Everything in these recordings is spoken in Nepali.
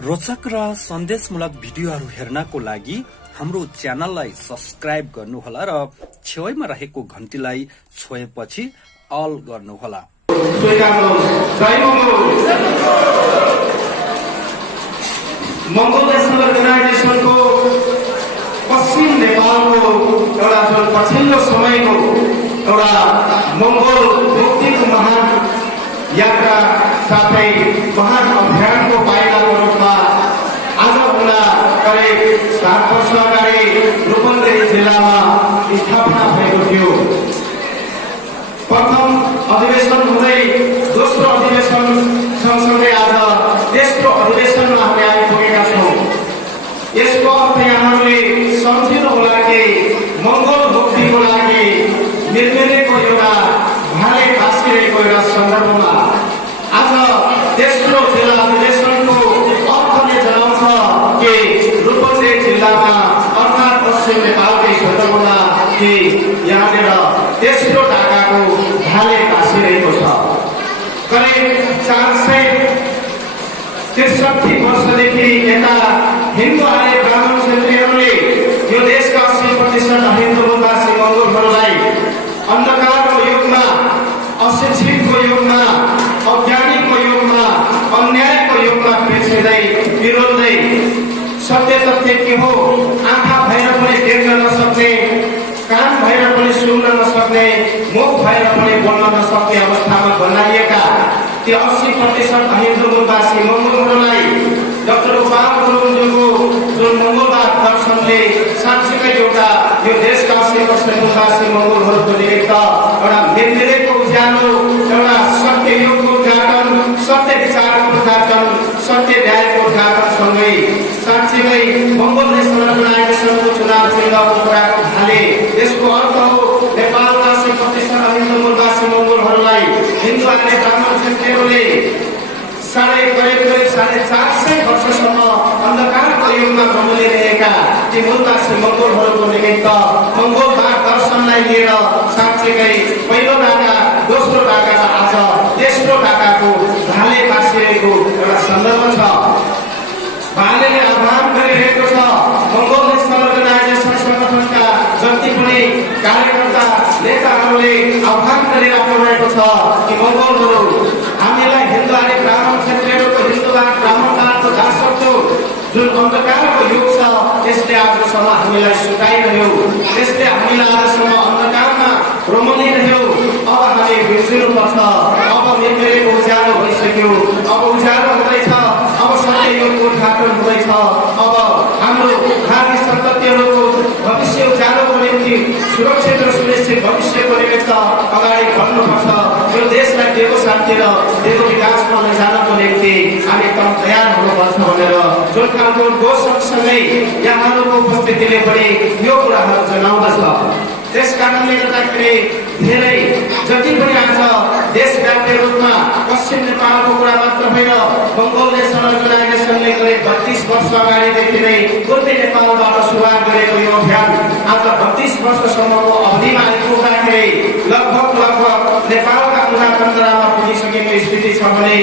रोचक र सन्देशमूलक भिडियोहरू हेर्नको लागि हाम्रो च्यानललाई सब्स्क्राइब गर्नुहोला र छेउमा रहेको घण्टीलाई छोएपछि अल गर्नुहोला। मंगोल नेशनल अर्गनाइजेसनको पश्चिम नेपालको एउटा जुन पछिल्लो समयको एउटा मंगोल मुक्तिको महान यात्रा साथै महान अभियानको पाइलाको रूपमा आज हुँदा करिब 7 वर्ष अगाडि रूपन्देही जिल्लामा स्थापना भएको थियो। प्रथम अधिवेशन हुँदै दोस्रो अधिवेशन सँगसँगै आज तेस्रो अधिवेशनमा हामी आइपुगेका छौँ। यसको अर्थ यहाँहरूले सम्झिनु होला कि मंगोल मुक्तिको लागि निर्मिलेको एउटा भाले भाँसिरहेको एउटा सन्दर्भमा आज तेस्रो जिल्ला अधिवेशनको अर्थले जनाउँछ कि रूपन्देही जिल्लामा अर्थात् पश्चिम नेपालकै सन्दर्भमा कि यहाँनिर तेस्रो ढाकाको भाले भाँसिरहेको छ। करिब 463 वर्षदेखि यता हिन्दू आर्य ब्राह्मण क्षत्रियहरूले यो देशका 80% हिन्दू बहुभाषी मंगोलहरूलाई अन्धकारको युगमा, अशिक्षितको युगमा, अज्ञानीको युगमा, अन्यायको युगमा पेछिँदै पिरोल्दै सत्य तथ्य के हो आँखा भएर पनि देख्न नसक्ने, कान भएर पनि सुन्न नसक्ने, मुख भएर पनि बोल्न नसक्ने अवस्थामा बनाइएका त्यो 80% हिन्दू बहुभाषी मंगोलहरूलाई डाक्टर गोपाल गुरुङज्यूको जुन मंगोलवाद दर्शनले साँच्चीकै एउटा यो देशका 80% बहुभाषी मंगोलहरूको निमित्त एउटा निर्मिलेको उज्यालो, एउटा सत्य युगको उद्घाटन, सत्य विचारको उद्घाटन, सत्य न्यायको उद्घाटनसँगै साँच्चीकै मंगोल नेशनल अर्गनाइजेसनको चुनाव चिन्हको कुराको भाले यसको अर्थ हो नेपालका 80% हिन्दू बहुभाषी मंगोलहरूलाई हिन्दू आर्य ब्राह्मण क्षत्रियहरूले करिब 450 वर्षसम्म अन्धकारको युगमा बमलिरहेका ती मूलवासी मंगोलहरूको निमित्त मंगोलवाद दर्शनलाई लिएर साँच्चीकै पहिलो ढाका, दोस्रो ढाका र आज तेस्रो ढाकाको भाले भाँसिरहेको एउटा सन्दर्भ छ। भालेले आह्वान गरिरहेको छ मंगोल नेशनल अर्गनाइजेसन संगठनका जति पनि कार्यकर्ता नेताहरूले आह्वान गरिराख्नु भएको छ कि मंगोलहरू हामीलाई हिन्दू आर्य ब्राह्मण क्षत्रियहरूको हिन्दूवाद ब्राह्मणवादको दासत्व जुन अन्धकारको युग छ यसले आजसम्म हामीलाई सुताइरह्यो, यसले हामीलाई आजसम्म अन्धकारमा रमलिरह्यो। अब हामी बिर्सिनुपर्छ, अब निर्मिलेको उज्यालो भइसक्यो, अब उज्यालो हुँदैछ, अब सत्य युगको उद्घाटन हुँदैछ, अब हाम्रो भावी सन्ततिहरूको भविष्य उज्यालोको निम्ति सुरक्षित र सुनिश्चित भविष्यको निमित्त अगाडि बढ्नुपर्छ। यो देशलाई देवो शान्ति र देवो विकासमा लैजानको निम्ति हामी एकदम तयार हुनुपर्छ भनेर जुन खालको जोस सँगसँगै यहाँहरूको उपस्थितिले पनि यो कुराहरू जनाउँदछ। त्यस कारणले गर्दाखेरि धेरै जति पनि आज देशव्यापी रूपमा पश्चिम नेपालको कुरा मात्र होइन, मंगोल नेशनल अर्गनाइजेसनले करिब 32 वर्ष अगाडिदेखि नै पूर्वी नेपालबाट सुरुवात गरेको यो अभियान आज 32 वर्षसम्मको अवधिमा आइपुग्दाखेरि लगभग नेपालका कुनाकन्द्रामा पुगिसकेको स्थिति छ भने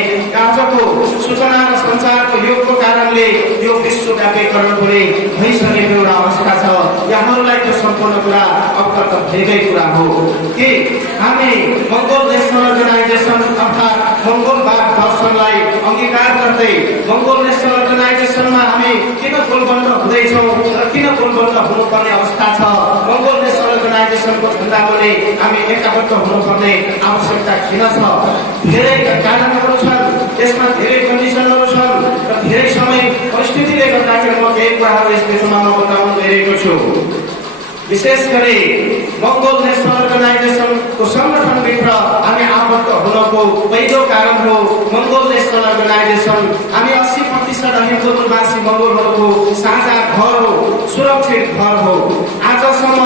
आजको सूचना र सञ्चारको युगको कारणले यो विश्वव्यापीकरण पनि भइसकेको एउटा अवस्था छ। यहाँहरूलाई त्यो सम्पूर्ण कुरा अवगत भएकै कुरा हो कि हामी मंगोल नेशनल अर्गनाइजेसन अर्थात् मंगोलवाद दर्शनलाई अंगीकार गर्दै मंगोल नेशनल अर्गनाइजेसनमा हामी किन गोलबन्द हुँदैछौँ र किन गोलबन्द हुनुपर्ने अवस्था छ, मंगोल नेशनल अर्गनाइजेसनको झण्डा पनि हामी एकबद्ध हुनुपर्ने आवश्यकता किन छ। धेरै कारणहरू छन्, यसमा धेरै कन्डिसनहरू छन् र धेरै समय परिस्थितिले गर्दाखेरि म केही कुराहरू यस विषयमा म बताउन गइरहेको छु। विशेष गरी मंगोल नेशनल अर्गनाइजेसनको संगठनभित्र हामी आबद्ध हुनको पहिलो कारण हो मंगोल नेशनल अर्गनाइजेसन हामी 80% हिन्दू बहुभाषी मंगोलहरूको साझा घर हो, सुरक्षित घर हो। आजसम्म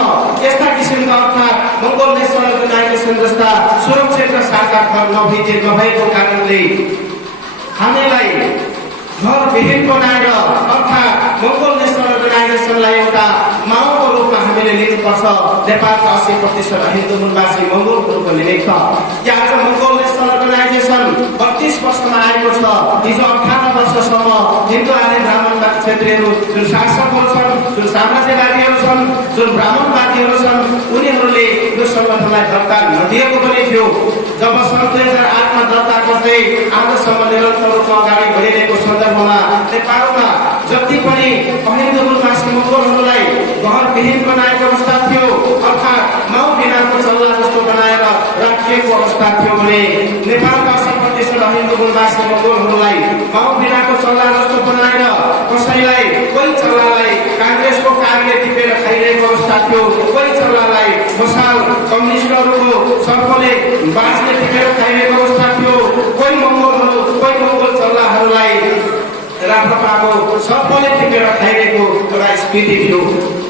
यस्ता किसिमका अर्थात् मंगोल नेशनल अर्गनाइजेसन जस्ता सुरक्षित र साझा घर नभएको कारणले हामीलाई घरविहीन बनाएर अर्थात् मंगोल नेशनल अर्गनाइजेसनलाई एउटा माओको रूपमा हामीले लिनुपर्छ नेपालका 80% हिन्दू बहुभाषी मंगोलहरूको निमित्त। आज मंगोल नेशनल अर्गनाइजेसन 32 वर्षमा आएको छ, हिजो 98 वर्षसम्म हिन्दू आर्य ब्राह्मणवादी क्षेत्रीयहरू जुन शासकहरू छन्, जुन साम्राज्यवादीहरू छन्, जुन ब्राह्मणवादीहरू छन्, उनीहरूले यो संगठनलाई दर्ता नदिएको पनि थियो। जब सन् 2008मा दर्ता गर्दै आजसम्म निरन्तर रूपमा अगाडि बढिरहेको सन्दर्भमा नेपालमा जति पनि अहिन्दू मूलवासी मङ्गोलहरूलाई घरविहीन बनाएको अवस्था थियो, अर्थात् माउ बिनाको चल्ला जस्तो बनाएर राखिएको अवस्था थियो भने नेपालका 80% अहिन्दू मूलवासी मङ्गोलहरूलाई माउ बिनाको चल्ला जस्तो बनाएर कसैलाई कोही चल्लालाई काङ्ग्रेसको कार्य टिपेर खाइरहेको अवस्था थियो, कोही चल्लालाई मसाल कम्युनिस्टहरूको सर्पले बाँच्ने टिपेर खाइरहेको अवस्था थियो, कोही मङ्गोल चल्लाहरूलाई राप्रपाको सर्पले टिपेर खाइरहेको एउटा स्थिति थियो।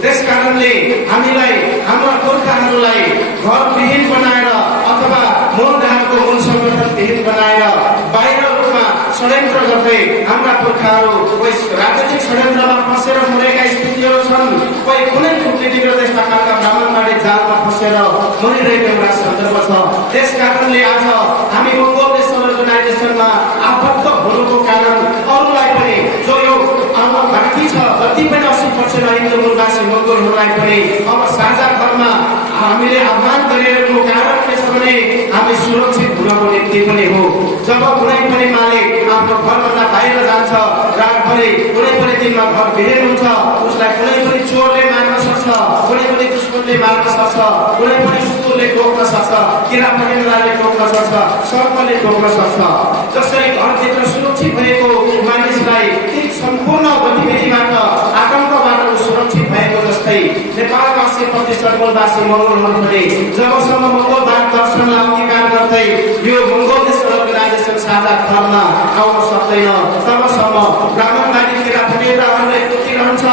त्यस कारणले हामीलाई हाम्रा पुर्खाहरूलाई घरविहीन बनाएर अथवा मूलधारको मूल संगठन विहीन बनाएर बाहिर रूपमा षड्यन्त्र गर्दै हाम्रा पुर्खाहरू कोही राजनीतिक षड्यन्त्रमा फँसेर मरेका स्थितिहरू छन्, कोही कुनै कूटनीतिक र त्यस्ता खालका ब्राह्मणवादी जालमा फँसेर मरिरहेको एउटा सन्दर्भ छ। त्यस कारणले आज हामी मङ्गोल नेसनल अर्गनाइजेसनमा आबद्ध हुनुको कारण अरूलाई पनि जो यो बाँकी छ जति पनि 80% हिन्दू मूलवासी मङ्गोलहरूलाई पनि अब साझा घरमा हामीले आह्वान गरिरहेको कारण के छ भने हामी सुरक्षित हुनको निम्ति पनि हो। जब कुनै पनि मालिक आफ्नो घरभन्दा बाहिर जान्छ, रातभरि कुनै पनि दिनमा घर विहीन हुन्छ, उसलाई कुनै पनि चोरले मार्न सक्छ, कुनै पनि दुश्मनले मार्न सक्छ, कुनै पनि कुकुरले टोक्न सक्छ, किरा पटेन्द्रले टोक्न सक्छ, सर्पले टोक्न सक्छ। जसरी घरभित्र सुरक्षित भएको मानिसलाई ती सम्पूर्ण गतिविधिबाट आतङ्कबाट सुरक्षित भएको जस्तै नेपालका 80% मूलवासी मङ्गोलहरू पनि जबसम्म मङ्गोल भारत दर्शनलाई अंगीकार गर्दै यो मङ्गोल नेसनल अर्गनाइजेसन साझा घरमा आउन सक्दैन, तबसम्म ब्राह्मणवादी किरा पटेन्द्रहरूले टोकिरहन्छ,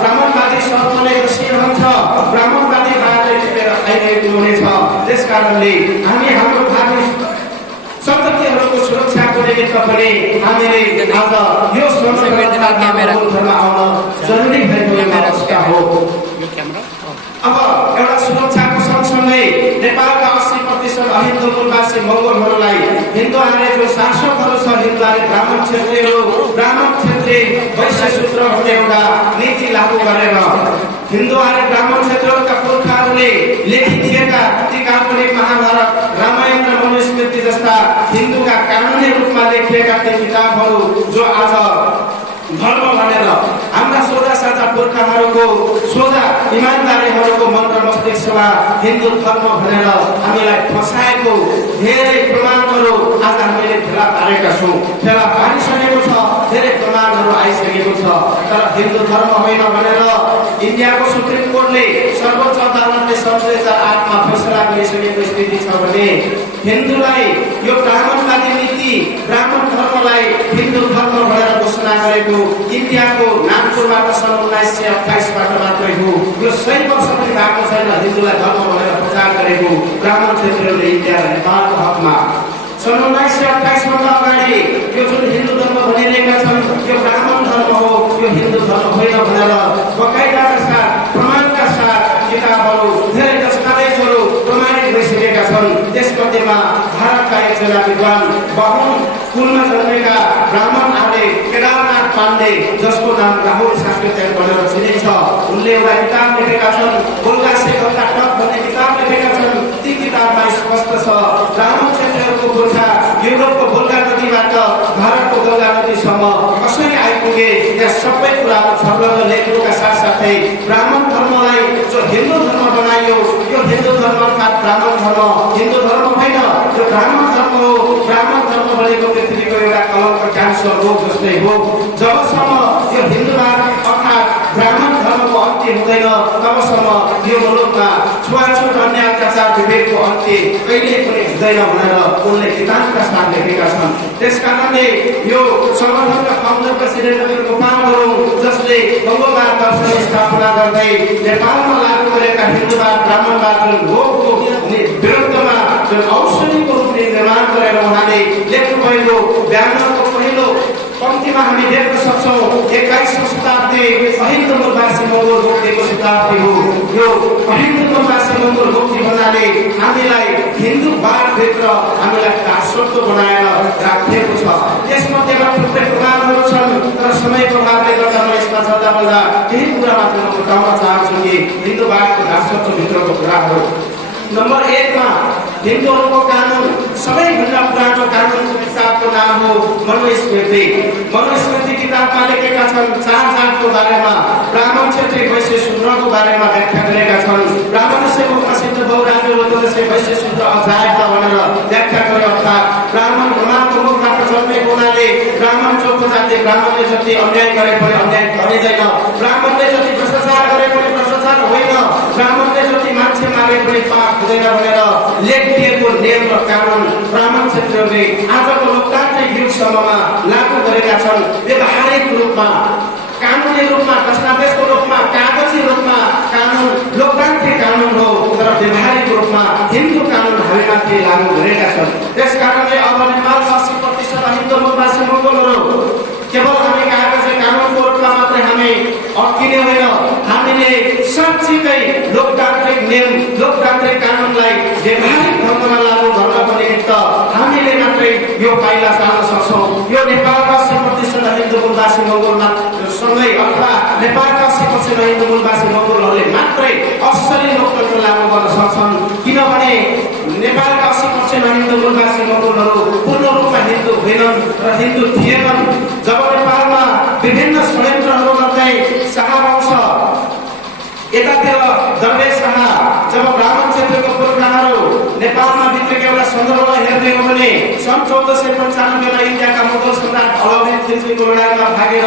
ब्राह्मणवादी सर्पले बसिरहन्छ, ब्राह्मणवादी बाघले टिपेर खाइरहेको हुनेछ। त्यस कारणले हामी हाम्रो भावी सन्ततिहरूको सुरक्षाको निमित्त पनि हामीले आज यो संगठनमा आउन जरुरी भएको अवस्था हो। अब एउटा सुरक्षाको सँगसँगै नेपालका 80% अहिन्दू मूलवासी मङ्गोलहरूलाई हिन्दू आर्य जो शासकहरू छ, हिन्दू आर्य ब्राह्मण क्षेत्रीय वैश्य सूत्र भन्ने एउटा नीति लागू गरेर हिन्दू आर्य ब्राह्मण क्षेत्रका पुर्खाहरूले लेखिदिएका ती काल्पनिक महाभारत, रामायण र मनुस्मृति जस्ता हिन्दूका कानुनी रूपमा लेखिएका ती किताबहरू जो आज धर्म भनेर हाम्रा सोझा साझा पुर्खाहरूको सोझा इमान्दारीहरूको मन र मस्तिष्कमा हिन्दू धर्म भनेर हामीलाई फसाएको धेरै प्रमाणहरू आज हामीले फेला पारेका छौँ, फेला पारिसकेको छ, धेरै प्रमाणहरू आइसकेको छ। तर हिन्दू धर्म होइन भनेर इन्डियाको सुप्रिम कोर्टले सर्वोच्च अदालतले सन् 2008मा फैसला गरिसकेको स्थिति छ भने हिन्दूलाई यो ब्राह्मणवादी नीति ब्राह्मण धर्मलाई हिन्दू धर्म भनेर घोषणा गरेको इन्डियाको नागपुरबाट सन् 1928बाट मात्रै हो। यो 100 वर्ष पनि भएको छैन हिन्दूलाई धर्म भनेर प्रचार गरेको ब्राह्मण क्षेत्रीहरूले इन्डिया र नेपालको हकमा। सन् 1928 भन्दा अगाडि यो जुन हिन्दू धर्म भनिरहेका छन् यो ब्राह्मण धर्म हो, यो हिन्दू धर्म होइन भनेर बकाइदाका साथ प्रमाणका साथ किताबहरू धेरै दस्तावेजहरू प्रमाणित भइसकेका छन्। त्यसमध्येमा भारतका एकजना विद्वान बाहुन कुलमा जन्मेका ब्राह्मण आले केदारनाथ पाण्डे, जसको नाम राहुल शास्त्री भनेर चिनिन्छ, उनले एउटा किताब लेखेका छन्, गोल्गा से गोल्गा टक भन्ने किताब लेखेका छन्। ती किताबमा स्पष्ट छ ब्राह्मण क्षेत्रहरूको गोर्खा युरोपको गोल्गा नदीबाट भारतको गङ्गा नदीसम्म कसरी आइपुगे, यहाँ सबै कुराहरू छर्लङ्ग लेख्नुका साथसाथै ब्राह्मण धर्मलाई जो हिन्दू धर्म बनाइयो यो हिन्दू धर्म अर्थात् ब्राह्मण धर्म हिन्दू धर्म होइन, यो ब्राह्मण धर्म हो। ब्राह्मण धर्म भनेको पृथ्वीको एउटा कलंक क्यान्सर रोग जस्तै हो। जबसम्म यो हिन्दूवाद अर्थात् ब्राह्मण धर्मको अन्त्य हुँदैन तबसम्म यो मुलुकमा छुवाछुत अन्याय अत्याचार विवेकको अन्त्य कहिले पनि हुँदैन भनेर उनले किताबका साथ लेखेका छन्। त्यसकारणले यो संगठनका फाउन्डर प्रेसिडेन्ट गोपाल गुरुङ, जसले मङ्गोलवाद दर्शन स्थापना गर्दै नेपालमा लागू गरेका हिन्दूवाद ब्राह्मणवाद जुन रोगको विरुद्धमा जुन औषधिको रूपले निर्माण गरेर उहाँले लेख्नुभएको व्याकरणको पहिलो पंक्तिमा हामी देख्न सक्छौँ 21औं शताब्दी अहिन्दू मूलवासी मङ्गोल मुक्तिको शताब्दी हो। यो अहिन्दू मूलवासी मङ्गोल मुक्ति भन्नाले हामीलाई हिन्दूवादभित्र हामीलाई दासत्व बनाएर राखिएको छ। यसमध्येमा थुप्रै प्रमाणहरू छ। नबोल्दा केही कुरा मात्र म बताउन चाहन्छु कि हिन्दूवादको दासत्वभित्रको कुराहरू। नम्बर 1 मा हिन्दूहरूको कानुन सबैभन्दा पुरानो कानुनको किताबको नाम हो मनुस्मृति। मनुस्मृति किताबमा लेखेका छन् 4 जातको बारेमा, ब्राह्मण, क्षत्रिय, वैश्य, शूद्रको बारेमा व्याख्या गरेका छन्। ब्राह्मणस्य मुखसिद्ध बहुराज्य वतनस्य वैश्य शूद्र अजायता भनेर व्याख्या गरे। अर्थात् ब्राह्मण ब्रह्माको मुखबाट जन्मेको हुनाले ब्राह्मण चोखो जाति, ब्राह्मणले जति अन्याय गरे पनि अन्याय गरिँदैन, ब्राह्मणले जति भ्रष्टाचार गरे पनि भ्रष्टाचार होइन, ब्राह्मणले जति मान्छे मारे पनि पाप हुँदैन भनेर लेखिएको नियम र कानुन ब्राह्मण क्षेत्रले आजको लोकतान्त्रिक युगसम्ममा लागू गरेका छन्। व्यवहारिक रूपमा, कानुनी रूपमा, दस्तावेजको रूपमा, कागजी रूपमा कानुन लोकतान्त्रिक कानुन हो, तर व्यवहारिक रूपमा हिन्दू कानुन हामीमाथि लागू गरेका छन्। त्यसकारणले अब नेपालमा 80% हिन्दू मूलवासी मङ्गोलहरू केवल हामी कागजी कानुनको रूपमा मात्रै हामी अड्किने होइन, हामीले साँच्चीकै लोकतान्त्रिक नियम, लोकतान्त्रिक कानुनलाई व्यवहारिक ढङ्गमा लागू गर्नको निमित्त हामीले मात्रै यो पाइला चाल्न सक्छौँ। यो नेपालका 80% हिन्दू मूलवासी मङ्गोलमा सँगै अथवा नेपालका 80% हिन्दू मूलवासी मङ्गोलहरूले मात्रै असली लोकतन्त्र लागू गर्न सक्छन्। किनभने नेपालका 80% हिन्दू मूलवासी मङ्गोलहरू पूर्ण रूपमा हिन्दू होइनन् र हिन्दू थिएनन्। जब नेपालमा विभिन्न षड्यन्त्रहरू गर्दै शाहवंश एकातिर दरवेश शाह, जब ब्राह्मण क्षेत्रको पुर्खाहरू नेपालमा भित्रेको एउटा सन्दर्भलाई हेर्ने हो भने सन् 1495 मा इन्डियाका मुगल सम्राट अलाउद्दिन खिलजीको लडाईँमा भागेर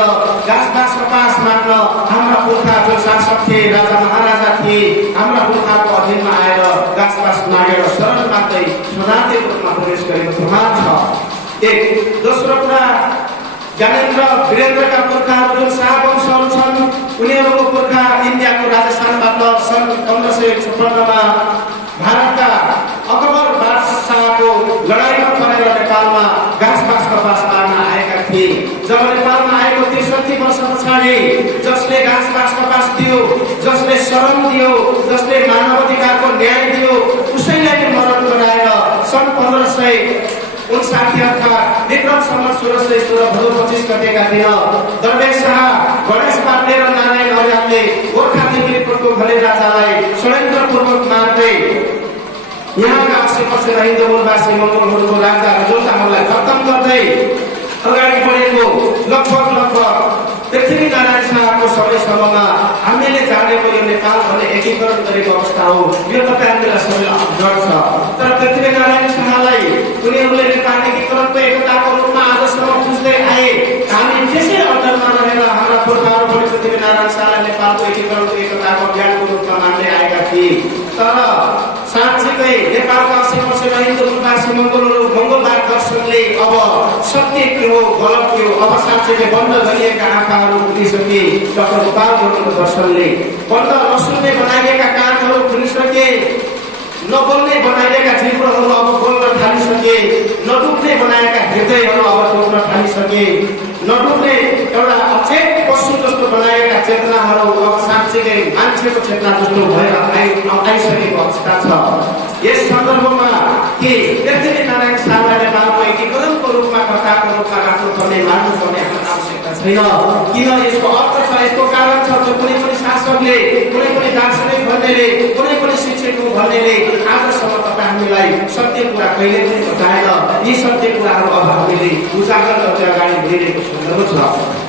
घाँस कपास माग्न हाम्रा पुर्खा जो शासक थिए, राजा महाराजा थिए, हाम्रा पुर्खाको अधीनमा आएर घाँस मागेर शरण मात्रै शरणार्थीको रूपमा प्रवेश गरेको प्रमाण छ। एक। दोस्रो कुरा, ज्ञानेन्द्र वीरेन्द्रका पुर्खाहरू जुन शाहवंशहरू छन्, उनीहरूको पुर्खा इन्डियाको राजस्थानबाट सन् 1556 मा भारतका अकबर बादशाहको लडाईँमा परेर नेपालमा घाँस कपास माग्न आएका थिए। जब नेपालमा आएको 63 वर्ष पछाडि जसले घाँस कपास दियो, जसले शरण दियो, जसले मानवाधिकारको न्याय दियो, उसैलाई नै मरण गराएर सन् 1559 अर्थात् विक्रम सम्वत 1616 भदौ 25 गतेका दिन दरवेश शाह गणेश पाण्डे र नारायण अर्यालले गोर्खा तिमिरपुरको घले राजालाई षड्यन्त्रपूर्वक मार्दै यहाँका 80% हिन्दू मूलवासी मङ्गोलहरूको राजा जोताहरूलाई खत्तम गर्दै अगाडि बढेको लगभग पृथ्वीनारायण शाहको समयसम्ममा हामीले जानेको यो नेपाल भन्ने एकीकरण गरेको अवस्था हो। यो तपाईँहरूलाई सबैलाई अवगत छ। तर पृथ्वीनारायण शाहलाई उनीहरूले नेपाल एकीकरणको एकताको रूपमा आजसम्म बुझ्दै आए। हामी त्यसै अन्डरमा रहेर हाम्रा पुर्खाहरू पनि पृथ्वीनारायण शाहलाई नेपालको एकीकरणको एकताको ज्ञानको रूपमा मान्दै आएका थिए। तर साँच्चीकै नेपालका 80% हिन्दू मूलवासी मङ्गोलवाद दर्शनले अब सत्य के हो, गलत के हो, अब साँच्चीकै बन्द गरिएका आँखाहरू खुलिसके। डाक्टर गोपाल गुरुङको दर्शनले बन्द नसुन्ने बनाइएका कानहरू खुलिसके, नबोल्ने बनाइएका जिब्रोहरू अब बोल्न थालिसके, नडुब्ने बनाएका हृदयहरू अब डुब्न थालिसके, नडुब्ने एउटा अचेत पशु जस्तो बनाएका चेतनाहरू अब साँच्चीकै मान्छेको चेतना जस्तो भएर आइसकेको अवस्था छ। यस सन्दर्भमा के पृथ्वीनारायण शाहलाई नेपालको एकीकरणको रूपमा कर्ताको रूपमा राख्नुपर्ने, मान्नुपर्ने हाम्रो आवश्यकता छैन। किन? यसको अर्थ छ, यसको कारण छ। जो कुनै पनि शासकले, कुनै पनि दार्शनिक भन्नेले, कुनै पनि शिक्षक भन्नेले आजसम्म तपाईँ हामीलाई सत्य कुरा कहिले पनि बताएन। यी सत्य कुराहरू अब हामीले उजागर गर्दै अगाडि बढिरहेको सन्दर्भ छ।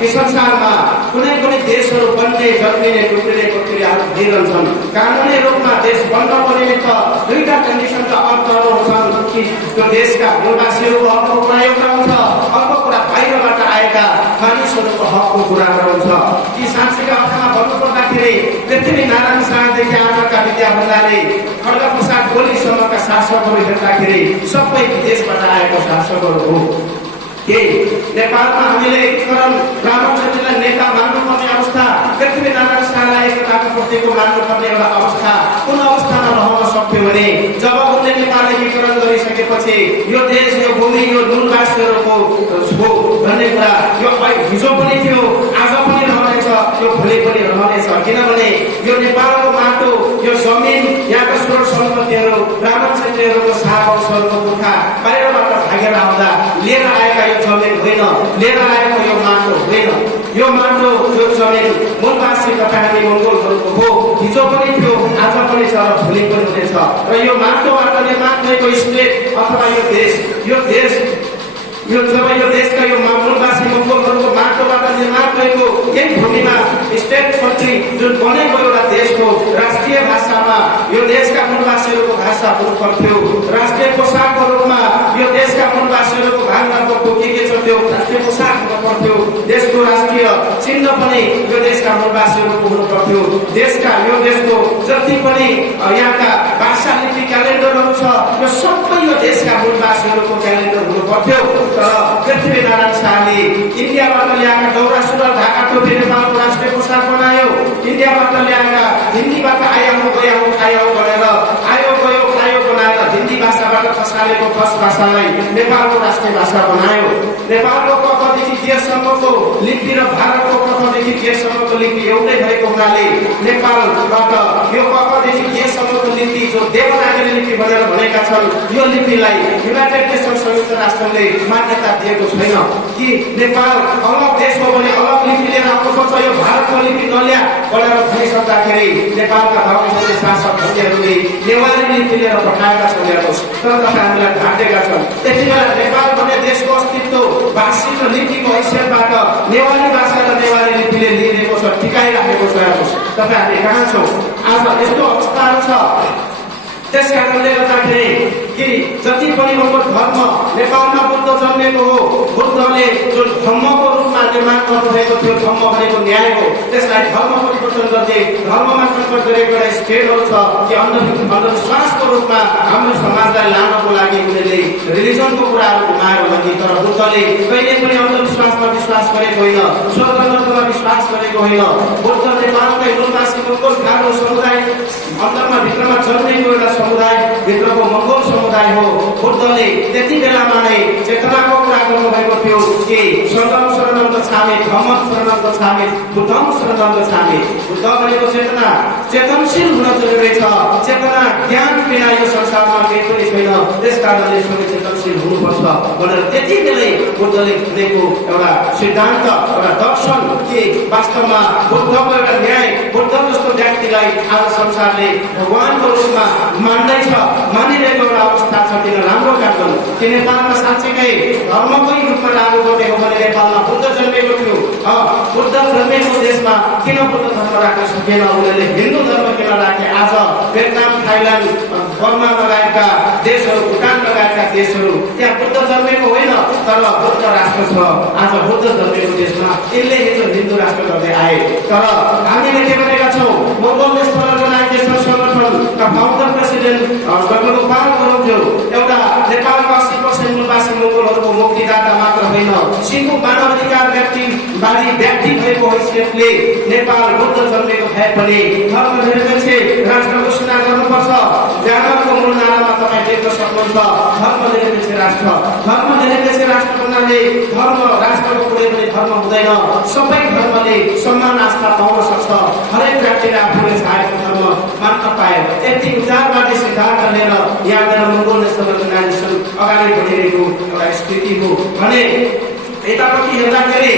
यस संसारमा कुनै पनि देशहरू बन्ने, जन्मिने, टुक्रिने प्रक्रियाहरू भइरहन्छन्। कानुनी रूपमा देश बन्नको निमित्त दुईटा कन्डिसनका अर्थहरू हुन्छन् कि त्यो देशका निवासीहरूको हकको कुरा एउटा हुन्छ, अर्को कुरा बाहिरबाट आएका मानिसहरूको हकको कुराहरू हुन्छ। यी साँच्चीका अर्थमा भन्नुपर्दाखेरि पृथ्वीनारायण शाहदेखि आजका विद्या भण्डारी, खड्ग प्रसाद ओलीसम्मका शासकहरू हेर्दाखेरि सबै विदेशबाट आएको शासकहरू हो। के नेपालमा हामीले एकीकरण ब्राह्मण क्षेत्रलाई नेता मान्नुपर्ने अवस्था, पृथ्वीनारायण शाहलाई एकताको प्रतीकको मान्नुपर्ने एउटा अवस्था कुन अवस्थामा रहन सक्थ्यो भने जब उनले नेपाल एकीकरण गरिसकेपछि यो देश, यो भूमि, यो मूलवासीहरूको हो भन्ने कुरा यो हिजो पनि थियो, आज पनि रहनेछ, यो भोलि पनि रहनेछ। किनभने यो नेपालको माटो, यो जमिन, यहाँका स्रोत सम्पत्तिहरू ब्राह्मण क्षेत्रीहरूको शाहवंशहरूको पुर्खा बाहिरबाट भागेर आउँदा लिएर आएका यो जमिन होइन, लिएर आएको यो माटो होइन। यो माटो, यो जमिन मूल चाहिँ तपाईँ हामी मङ्गोलहरूको हो, हिजो पनि थियो, आज पनि छ र भोलि पनि हुनेछ। र यो माटोबाट निर्माण भएको स्टेट अथवा यो देश जब यो देशका यो मूलवासी मङ्गोलहरूको माटोबाट निर्माण भएको यही भूमिमा स्टेट कन्ट्री जुन बनेको एउटा देश हो, राष्ट्रिय भाषामा यो देशका मूलवासीहरूको भाषा हुनु पर्थ्यो। राष्ट्रिय पोसाकको रूपमा यो देशका मूलवासीहरूको भागको के छ त्यो राष्ट्रिय पोसाक हुनु पर्थ्यो। देशको राष्ट्रिय चिन्ह पनि यो देशका मूलवासीहरूको हुनु पर्थ्यो। यो देशको जति पनि यहाँका भाषा लिपि क्यालेन्डरहरू छ, यो सबै यो देशका मूलवासीहरूको क्यालेन्डर हुनु पर्थ्यो। तर पृथ्वीनारायण शाहले इन्डियाबाट ल्याएका दौरा सुरुवाल ढाका टोपी नेपालको राष्ट्रिय पोसाक बनायो। इन्डियाबाट ल्याएका हिन्दीबाट आयो भनेर आयो बनाएर हिन्दी भाषाबाट खसालेको खस भाषालाई नेपालको राष्ट्रिय भाषा बनायो। नेपालको कखदेखि जेसम्मको लिपि र भारतको कखदेखि जेसम्मको लिपि एउटै भएको हुनाले नेपालबाट यो कखदेखि जेसम्मको लिपि जो देवनागरी लिपि भनेर भनेका छन्, यो लिपिलाई युनाइटेड नेसन संयुक्त राष्ट्रले मान्यता दिएको छैन कि नेपाल अलग देश हो भने अलग लिपि लिएर आउनुपर्छ, यो भारतको लिपि नल्या भनेर भनिसक्दाखेरि नेपालका धर्मशास्त्री शासकहरूले नेवारी लिपि लिएर पठाएका छन्। हेर्नुहोस्, तर तपाईँहरूलाई ढाँटेका छन्। त्यति बेला नेपाल भन्ने देशको अस्तित्व भाषिक र लिपिको हैसियतबाट नेवारी भाषा र नेवारी लिपिले लिइरहेको छ, टिकाइराखेको छ। हेर्नुहोस्, तपाईँहरूले कहाँ छौँ? आज यस्तो अवस्थाहरू छ। त्यस कारणले गर्दाखेरि कि जति पनि मङ्गोल धर्म नेपालमा बुद्ध जन्मेको हो, बुद्धले जुन धर्मको रूपमा निर्माण गर्नुभएको थियो, धर्म भनेको न्याय हो, त्यसलाई धर्म परिवर्तन गर्दै धर्ममा कन्भर्ट गरेको एउटा स्टेटहरू छ कि अन्धविश्वासको रूपमा हाम्रो समाजलाई लानको लागि उनीहरूले रिलिजनको कुराहरू घुमाएर लगे। तर बुद्धले कहिले पनि अन्धविश्वासमा विश्वास गरेको होइन, स्वर्ग नर्कमा विश्वास गरेको होइन। बुद्ध नेपालकै मूलवासी मङ्गोल खारो समुदाय अन्तरमा भित्रमा जन्मेको एउटा समुदाय भित्रको मङ्गोल समुदाय हो। बुद्धले त्यति बेलामा नै चेतनाको कुरा गर्नुभएको थियो कि सर्वम शरणम गच्छामि, धम्मं शरणम गच्छामि, बुद्धं शरणम गच्छामि। बुद्ध भनेको चेतना, चेतनशील हुन जरुरी छ। चेतना ज्ञान बिना यो संसारमा केही पनि छैन, त्यस कारणले सबै चेतनशील हुनुपर्छ भनेर त्यति बेलै बुद्धले भनेको एउटा सिद्धान्त, एउटा दर्शन कि वास्तवमा बुद्धको एउटा न्याय, बुद्ध जस्तो व्यक्तिलाई आज संसारले भगवानको रूपमा मान्दैछ, मानिरहेको एउटा अवस्था छ। किन राम्रो काम गर्नु? कि नेपालमा साँच्चीकै धर्मकै रूपमा लागू गर्ने हो भने नेपालमा बुद्ध जन्मेको थियो। बुद्ध जन्मेको देशमा किन बुद्ध धर्म राख्न सकेन? उनीहरूले हिन्दू धर्म किन राखे? आज भियतनाम, थाइल्यान्ड, बर्मा लगायतका देशहरू, भुटान लगायतका देशहरू त्यहाँ बुद्ध जन्मेको होइन, तर बुद्ध राष्ट्र छ। आज बुद्ध जन्मेको देशमा यसले हिजो हिन्दू राष्ट्र गर्दै आए। तर हामीले के भनेका छौँ? मङ्गोल नेसनल अर्गनाइजेसन संगठनका फाउन्डर प्रेसिडेन्ट डाक्टर गोपाल गुरुङज्यू एउटा नेपालका 80% मूलवासी मङ्गोलहरूको मुक्तिदाता मात्र होइन, सिङ्गो मानवाधिकार व्यक्तिवादी व्यक्ति भएको हैसियतले नेपाल बुद्ध जन्मेको भए पनि धर्मनिरपेक्ष राष्ट्र घोषणा गर्नुपर्छ। ज्ञानको मूल नारामा तपाईँ देख्न सक्नुहुन्छ धर्मनिरपेक्ष राष्ट्र। धर्मनिरपेक्ष राष्ट्र भन्नाले धर्म राष्ट्रको कुनै पनि धर्म हुँदैन, सबै धर्मले समान आस्था पाउन सक्छ। हरेक व्यक्तिले आफूले चाहेको धर्म मान्न पाए। यति उदारवादी सिद्धान्त लिएर यहाँनिर मङ्गोल नेसनल अर्गनाइजेसन अगाडि बढिरहेको एउटा स्थिति हो भने यतापट्टि हेर्दाखेरि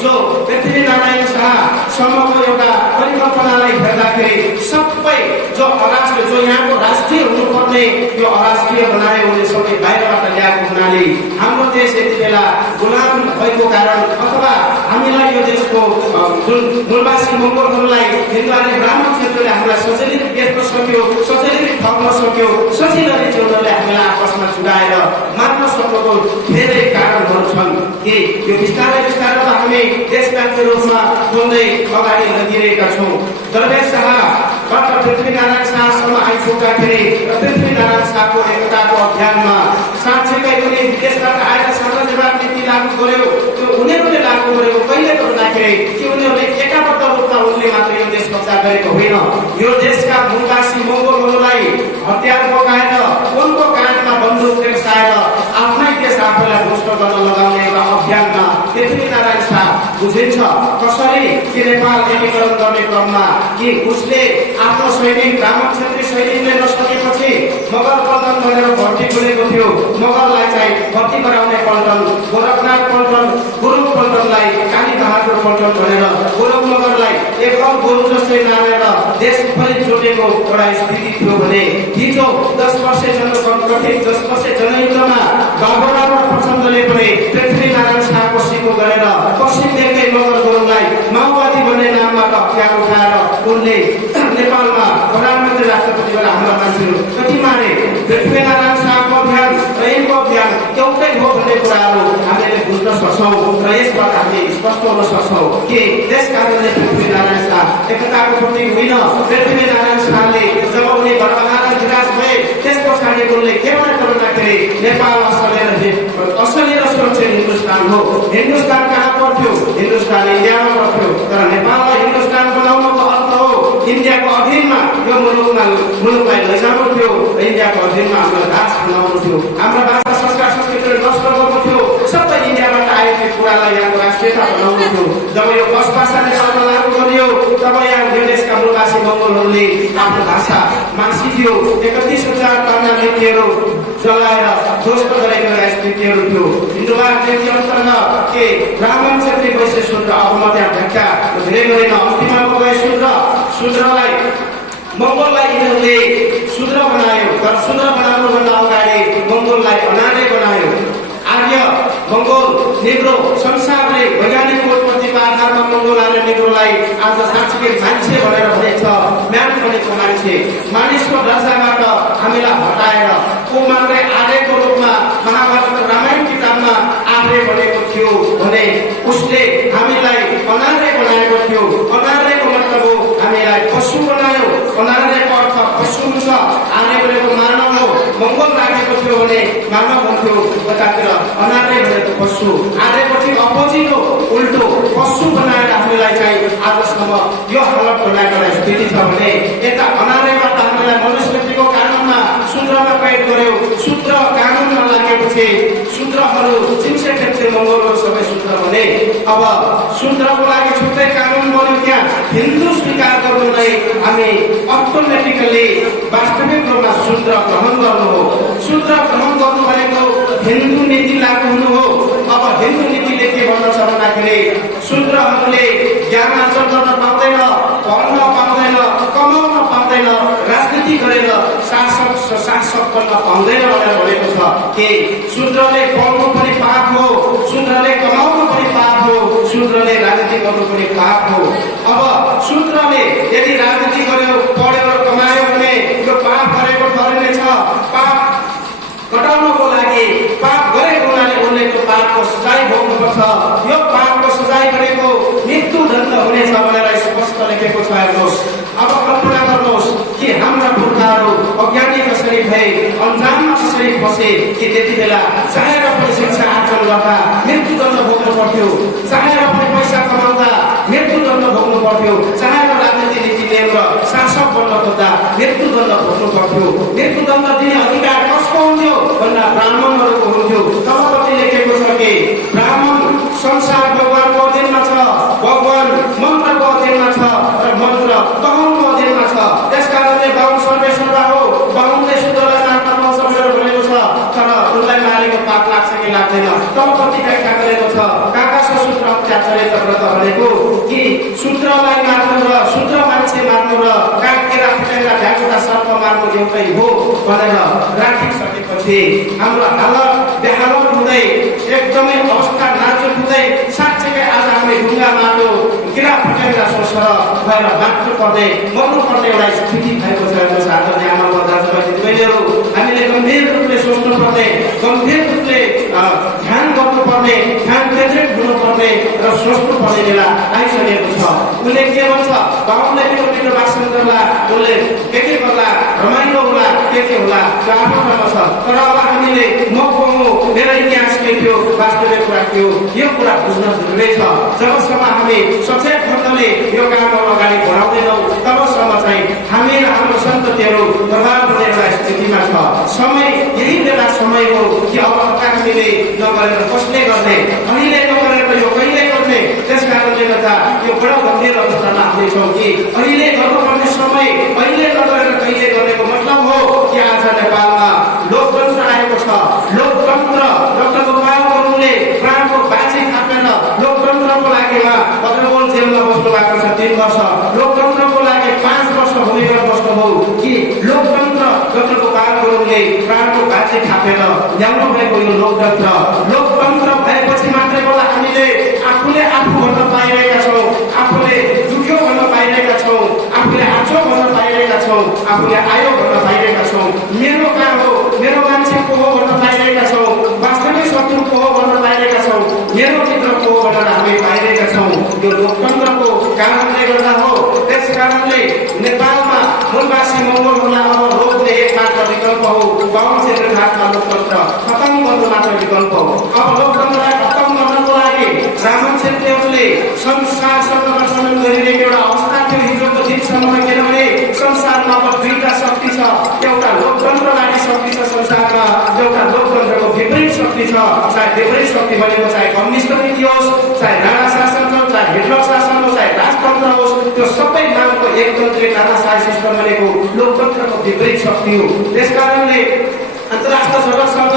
जो पृथ्वीनारायण शाहसम्मको एउटा परिकल्पनालाई हेर्दाखेरि सबै जो अराष्ट्रिय, जो यहाँको राष्ट्रिय हुनुपर्ने यो अराष्ट्रिय बनायो भने सबै बाहिरबाट ल्याएको हुनाले हाम्रो देश यति बेला गुलाम भएको कारण अथवा हामीलाई यो देशको जुन मूलवासी मङ्गोलहरूलाई हिन्दू ब्राह्मण क्षेत्रले हामीलाई सजिलै बेच्न सक्यो, सजिलै ठग्न सक्यो, सजिलै उनीहरूले हामीलाई आपसमा जुटाएर मार्न सक्नुको धेरै कारणहरू छन् कि यो बिस्तारै बिस्तारै हामी देशव्यापी रूपमा बोल्दै अगाडि लगिरहेका छौँ। दरवेश शाहबाट पृथ्वीनारायण शाहसम्म आइपुग्दाखेरि र पृथ्वीनारायण शाहको एकताको अभियानमा साँच्चैकै उनी विदेशबाट आएर साम्राज्यवाद नीति लागू गर्यो। त्यो उनीहरूले लागू गरेको कहिले गर्दाखेरि कि उनीहरूले एकाबद्ध रूपमा उनले मात्र यो देश कब्जा गरेको होइन, यो देशका मूलवासी मङ्गोलहरूलाई हतियार बोकाएर उनको काँधमा बन्दुक टेक्साएर आफ्नै देश आफूलाई ध्वस्त गर्न लगाउने एउटा अभियानमा पृथ्वीनारायण शाह बुझिन्छ। कसरी कि नेपाल एकीकरण गर्ने क्रममा कि उसले आफ्नो सैनिक ब्राह्मण क्षेत्रीय सैनिकले नसकेपछि मगर पल्टन भनेर भर्ती खोलेको थियो। मगरलाई चाहिँ भर्ती गराउने पल्टन, गोरखनाथ पल्टन, गुरुङ पल्टनलाई काली बहादुर पल्टन भनेर गुरुङ मगरलाई बेखल गोरु जस्तै नारेर देशभरि जोडेको एउटा स्थिति थियो भने हिजो 10 वर्ष कठिन 10 वर्ष जनयुद्धमा बाबुराम र प्रचण्डले पनि पृथ्वीनारायण शाहको सिको गरेर पश्चिमदेखि मगर गुरुङलाई माओवादी भन्ने नामबाट हतियार उठाएर उनले नेपालमा प्रधानमन्त्री राष्ट्रपति भएर हाम्रा मान्छेहरू कति मारे। पृथ्वीनारायण शाहको अभियान र यिनको अभियान एउटै हो भन्ने कुराहरू हामीले बुझ्न सक्छौँ र यसबाट हामी स्पष्ट हुन सक्छौँ कि त्यस कारणले पृथ्वीनारायण शाह एकताको प्रतीक होइन। पृथ्वीनारायण शाहले जब उनी बर्बाद विराज भए त्यस पछाडि उनले के भने भन्दाखेरि नेपाल असली र सुरक्षित हिन्दुस्तान हो। हिन्दुस्तान कहाँ पर्थ्यो? हिन्दुस्तान इन्डियामा पर्थ्यो। तर नेपाललाई हिन्दुस्तान बनाउनुको अर्थ हो इन्डियाको अधीनमा यो मुलुकलाई लैजानु थियो, इन्डियाको अधीनमा हाम्रो राज बनाउनु थियो, हाम्रो भाषा संस्कार संस्कृति नष्ट गर्नु थियो, सबै इन्डियाबाट आएको कुरालाई यहाँको राष्ट्रियता बनाउनु थियो। जब यो भाषा नेपालमा लागू गरियो तब यहाँ यो देशका मूलवासी मङ्गोलहरूले आफ्नो भाषा मासिदियो। 31,000 टन्ना नीतिहरू जलाएर ध्वस्त गरेको स्थितिहरू थियो। हिन्दुवाद नीति अन्तर्गत के ब्राह्मण क्षेत्रीय वैश्य शूद्र अब म त्यहाँ व्याख्या धेरै गरेन। अन्तिममा गए शूद्रलाई मङ्गोललाई यिनीहरूले शूद्र बनायो, तर शूद्र बनाउनुभन्दा अगाडि मङ्गोललाई अनार्य बनायो। आर्य मङ्गोल निग्रो संसारले वैज्ञानिक उत्पत्तिको आधारमा मङ्गोल आर्य निग्रोलाई आज साँच्चीकै मान्छे भनेर भनेको छ। म्यान भनेको मान्छे मानिसको दर्जाबाट हामीलाई हटाएर को मात्रै आर्यको रूपमा महाभारत रामायण किताबमा आर्य भनेको थियो भने उसले हामीलाई अनार्य बनाएको थियो। अनार्यको मतलब हो हामीलाई पशु बनायो। अनार्यको अर्थ पशु हुन्छ, आर्य भनेको मानव हो। मङ्गोल राखेको थियो भने मानव हुन्थ्यो, उतातिर अनार्य भनेको पशु। आर्यपछि अपोजिट हो, उल्टो पशु बनाएर हामीलाई चाहिँ आजसम्म यो हालत बनाएको स्थिति छ भने यता अनार्यबाट हामीलाई मनुस्मृतिको कानुनमा शूद्रमा कैद गर्यो। शूद्र कानुनमा लागेपछि शूद्रहरू चिम्से ठेप्से मङ्गोलको सबै शूद्र भने अब शूद्रको लागि छुट्टै कानुन बन्यो। त्यहाँ हिन्दू स्वीकार गर्नु नै हामी अटोमेटिकली वास्तविक रूपमा शूद्र ग्रहण गर्नु हो। शूद्र ग्रहण गर्नु भनेको हिन्दू नीति लागू हुनु हो। अब हिन्दू नीतिले के भन्दछ भन्दाखेरि शूद्रहरूले ज्ञान आर्जन गर्न पाउँदैन, पढ्न पाउँदैन, कमाउन पाउँदैन, राजनीति गरेर शासक बन्न पाउँदैन भनेर भनेको छ कि शूद्रले पढ्नु पनि पाप हो, शूद्रले कमाउनु पनि पाप हो, शूद्रले राजनीति गर्नु पनि पाप हो। अब शूद्रले यदि राजनीति गर्यो, पढ्यो र कमायो भने यो पाप गरेको ठहरिने छ। पाप घटाउनको लागि पाप गरेको हुनाले उनले त्यो पापको सजाय भोग्नुपर्छ। यो पापको सजाय गरेको मृत्युदण्ड हुनेछ भनेर स्पष्ट लेखेको छ। हेर्नुहोस्, अब कल्पना गर्नुहोस् कि हाम्रा पुर्खाहरू अज्ञानी कसरी भए, अन्जानमा कसरी फसे कि त्यति बेला चाहेर पनि शिक्षा आर्जन गर्दा मृत्युदण्ड भोग्नु पर्थ्यो, चाहेर पनि पैसा कमाउँदा मृत्युदण्ड भोग्नु पर्थ्यो, चाहेर राजनीति नीति नियम र शासक बन्न खोज्दा मृत्युदण्ड भोग्नु पर्थ्यो। मृत्युदण्ड दिने अधिकार कसको हुन्थ्यो भन्दा ब्राह्मणहरूको हुन्थ्यो। तब कति लेखेको छ कि ब्राह्मण संसार भगवानको अधीनमा छ, भगवान मन्त्रको अधीनमा छ र मन्त्र बाहुनको अधीनमा छ। त्यसकारणले बाहुन सर्वेश्वरा हो। बाहुनले शूद्रलाई मार्न पाउँछ भनेर भनेको छ, तर उनलाई मारेको पाप लाग्छ कि लाग्दैन? तब कति व्याख्या गरेको छ काका सूत्र अत्याचारित व्रत भनेको कि शूद्रलाई मार्नु र शूद्र मान्छे मार्नु र काटेर फुटेर भ्याकुटा सर्प मार्नु एउटै हो भनेर राखिसकेपछि हाम्रो हालत बेहालत हुँदै एकदमै अवस्था नाजुक हुँदै साँच्चै आज हामी ढुङ्गा माटो किरा फुटेर सोसर भएर बाँच्नु पर्ने मर्नु पर्ने एउटा स्थिति भएको छ। आदरणीय आमा दाजुभाइ दिदीबहिनीहरू, हामीले गम्भीर रूपले सोच्नु पर्ने, गम्भीर रूपले ध्यान गर्नुपर्ने, ध्यान केन्द्रित हुनुपर्ने र सोच्नु पर्ने बेला आइसकेको छ। उसले के भन्छ, बाहुनले मिठो भाषण गर्ला, उसले के गर्ला, रमाइलो होला, के होला, त्यो आफ्नो ठाउँमा छ। तर अब हामीले म को हो, मेरो इतिहास के थियो, वास्तविक कुरा के हो, यो कुरा बुझ्न जरुरी छ। जबसम्म हामी सचेत ढङ्गले यो कामहरू अगाडि बढाउँदैनौँ तबसम्म चाहिँ हामी र हाम्रो सन्ततिहरू प्रभाव हुने एउटा स्थितिमा छ। समय यही बेला समय हो कि अब हामीले नगरेर कसले गर्ने, अहिले नगरेर यो कहिले गर्ने। त्यस कारणले गर्दा यो बडो गम्भीर अवस्थामा हामी छौँ कि अहिले गर्नुपर्ने समय अहिले नगरेर कहिले गर्नेको मतलब हो कि आज नेपालमा लोकतन्त्र आएको छ। लोकतन्त्र डाक्टर गोपाल गुरुङले प्राणको बाजी थापेर लोकतन्त्रको लागि भद्रकोट जेलमा बस्नु भएको छ 3 वर्ष। लोकतन्त्र डाक्टर गोपाल गुरुङले प्राणको बाजी थापेर ल्याउनु भएको यो लोकतन्त्र भएपछि मात्रै होला हामीले आफूले आफू भन्न पाइरहेका छौँ, आफूले दुख्यो भन्न पाइरहेका छौँ, आफूले आँचो भन्न पाइरहेका छौँ, आफूले आयो भन्न पाइरहेका छौँ, मेरो कहाँ हो, मेरो मान्छे को हो भन्न पाइरहेका छौँ, वास्तविक शत्रु को हो भन्न पाइरहेका छौँ, मेरो मित्र को हो भनेर हामी पाइरहेका छौँ। यो लोकतन्त्रको कारणले गर्दा हो। त्यस कारणले नेपालमा मूलवासी मङ्गोलहरूलाई अब रोक्ने एक मात्र विकल्प हो बाहुन क्षेत्र घाटमा लोकतन्त्र खतम गर्नु मात्र विकल्प हो। अब लोकतन्त्रलाई खतम गर्नको लागि ब्राह्मण क्षेत्रीहरूले संसार सर्वदर्शन गरिरहेको एउटा अवस्था थियो हिजोको दिनसम्म। किनभने संसारमा अब दुईटा शक्ति छ, एउटा लोकतन्त्रवादी शक्ति छ संसारमा, एउटा लोकतन्त्रको विपरीत शक्ति छ। चाहे विपरीत शक्ति भनेको चाहे कम्युनिस्ट नीति होस्, चाहे राणा शासन होस्, चाहे हिटलर शासन होस्, चाहे राजतन्त्र होस्, त्यो सबै नामको एकतन्त्रीय तानाशाही सिस्टम भनेको लोकतन्त्रको विपरीत शक्ति हो। त्यसकारणले अन्तर्राष्ट्रिय जगतसँग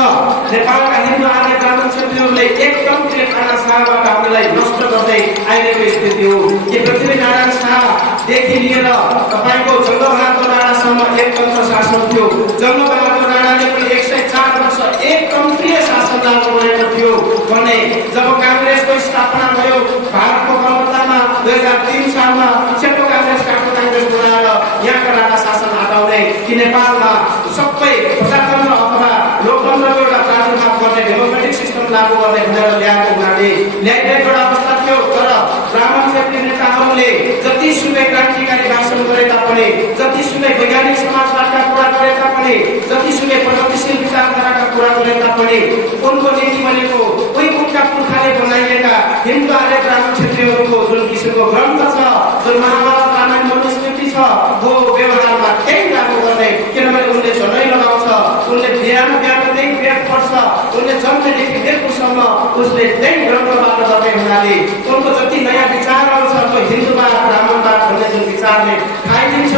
नेपालका हिन्दू आर्य ब्राह्मण क्षेत्रीहरूले एकतन्त्रीय तानाशाहबाट हामीलाई नष्ट गर्दै आइरहेको स्थिति हो। कि पृथ्वीनारायण शाहदेखि लिएर तपाईँको जङ्गबहादुर राणासम्म एकतन्त्र शासन थियो। जङ्गबहादुर राणाले पनि 104 वर्ष एकतन्त्रीय शासन लागू गरेको थियो भने जब काङ्ग्रेसको स्थापना भयो भारतको कलकत्तामा 2003 सालमा सेतो काङ्ग्रेस काठो काङ्ग्रेस बनाएर यहाँका राणा शासन हटाउने कि नेपालमा सबै प्रजातन्त्र अथवा लोकतन्त्रको एउटा प्रादुर्भाव गर्ने डेमोक्रेटिक सिस्टम लागू गर्ने भनेर ल्याएको हुनाले ल्याइरहेको एउटा अवस्था थियो। तर ब्राह्मण क्षेत्रीय नेताहरूले जतिसुकै क्रान्तिकारी भाषण गरे तापनि, जतिसुकै वैज्ञानिक समाजवादका कुरा गरे तापनि, जतिसुकै प्रगतिशील विचारधाराका कुरा गरे तापनि उनको नीति भनेको कोही उनका पुर्खाले बनाइएका हिन्दू आर्य ब्राह्मण क्षेत्रीहरूको जुन किसिमको ग्रन्थ छ, जुन महाभारत रामायण मनुस्मृति छ, हो व्यवहारमा त्यही लागू गर्ने। किनभने उनले जनै लगाउँछ, उनले बिहान त्यही वेद पढ्छ, उनले जन्मदेखि मृत्युसम्म उसले त्यही ग्रन्थबाट गर्ने हुनाले उनको जति नयाँ विचारहरू छ त्यो हिन्दूवाद ब्राह्मणवाद भन्ने जुन विचारले खाइदिन्छ,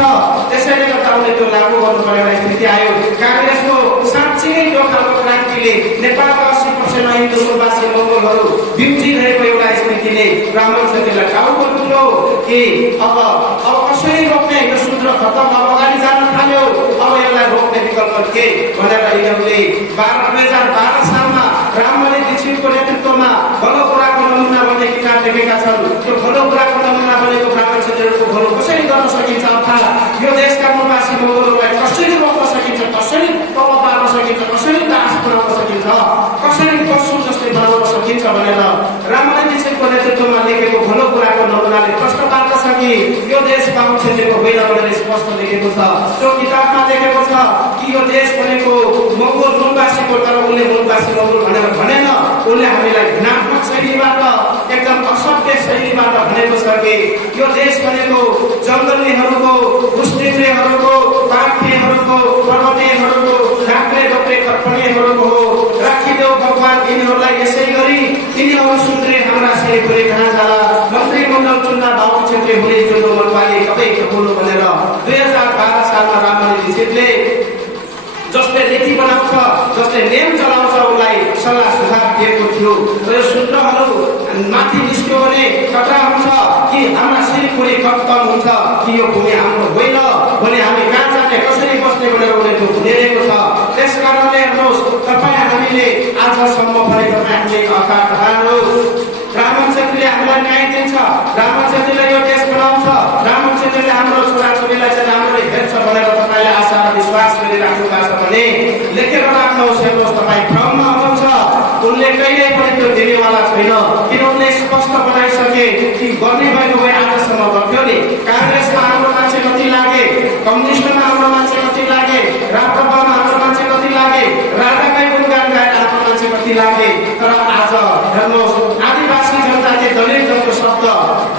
त्यसैले गर्दा उनले त्यो लागू गर्नुपर्ने एउटा स्थिति आयो। काङ्ग्रेसको साँच्चै त्यो खालको क्रान्तिले नेपालका 80% हिन्दू मूलवासी मङ्गोलहरू बिउजिरहेको एउटा स्थितिले ब्राह्मण क्षेत्रलाई टाउको दुख्यो कि अब कसरी रोक्ने, यो सूत्र खतम, अब अगाडि जान थाल्यो, अब यसलाई रोक्ने विकल्प के भनेर यिनीहरूले 2012 सालमा रामबहादुर दीक्षितको नेतृत्वमा भलो कुराको नमुना भन्ने किताब लेखेका छन्। त्यो भलो कुराको नमुना भनेको ब्राह्मण क्षेत्रहरूको भलो कसरी गर्न सकिन्छ, अर्थात् यो देशका मूलवासी मङ्गोलहरूलाई कसरी रोक्न सकिन्छ, कसरी तल पार्न सकिन्छ, कसरी दास बनाउन सकिन्छ, कसरी पशु जस्तै बनाउन सकिन्छ भनेर रामबहादुर दीक्षितको नेतृत्वमा लेखेको भलो कुराको नमुनाले प्रश्न पार्दछ कि यो देश बाहुन क्षेत्रको होइन भनेर स्पष्ट लेखेको छ। त्यो किताबमा लेखेको छ कि यो देश भनेको मङ्गोल मूलवासीको, तर उनले मूलवासी मङ्गोल भनेर भनेन, उनले हामीलाई घृणात्मक शैलीबाट एकदम असभ्य शैलीबाट भनेको छ कि यो देश भनेको जङ्गलीहरूको, मुस्लिमहरूको, पाखीहरूको, पर्वतीयहरूको, ढाक्रे डोक्रे कर्पणीहरूको हो। राखिदेऊ भगवान यिनीहरूलाई यसै गरी यिनीहरू सुन्ने हाम्रा श्रीपुरी कहाँ जाला, मन्त्रीमण्डल चुन्दा बाहुन क्षेत्रीय हुने जुन मनपाले कतै बोल्नु भनेर 2012 सालमा रामबहादुर दीक्षितले जसले नीति बनाउँछ, जसले नियम चलाउँछ उसलाई सल्लाह सुझाव दिएको थियो। र यो सूत्रहरू माथि निस्क्यो भने कता हुन्छ कि हाम्रा श्रीपुरी खत्तम हुन्छ कि यो भूमि हाम्रो होइन भने हामी कहाँ जाने, कसरी बस्ने भनेर उनीहरूको भनिरहेको छ। त्यस कारणले हेर्नुहोस्, तपाईँ हामीले आजसम्म भने तपाईँहरूले अर्थात् ब्राह्मण क्षेत्रीले हामीलाई न्याय दिन्छ, ब्राह्मण क्षेत्रीले यो देश बनाउँछ, ब्राह्मण क्षेत्रीले हाम्रो छोराछोरीलाई चाहिँ राम्ररी हेर्छ भनेर तपाईँले आशा र विश्वास गरिराख्नु भएको छ भने लेखेर राख्नुहोस्। हेर्नुहोस्, तपाईँ भ्रममा हुनुहुन्छ, उनले कहिल्यै पनि त्यो दिनेवाला छैन। किन उनले स्पष्ट बनाइसके कि गर्ने भएको भए आजसम्म गर्थ्यो नि। काङ्ग्रेसमा हाम्रो मान्छे कति लागे, कम्युनिस्टमा हाम्रो मान्छे कति लागे, राप्रपामा हाम्रो मान्छे कति लागे, राजाकै गुणगान गाएर हाम्रो मान्छे कति लागे। तर आज हेर्नुहोस्, आदिवासी जनजाति दलित जस्तो शब्द,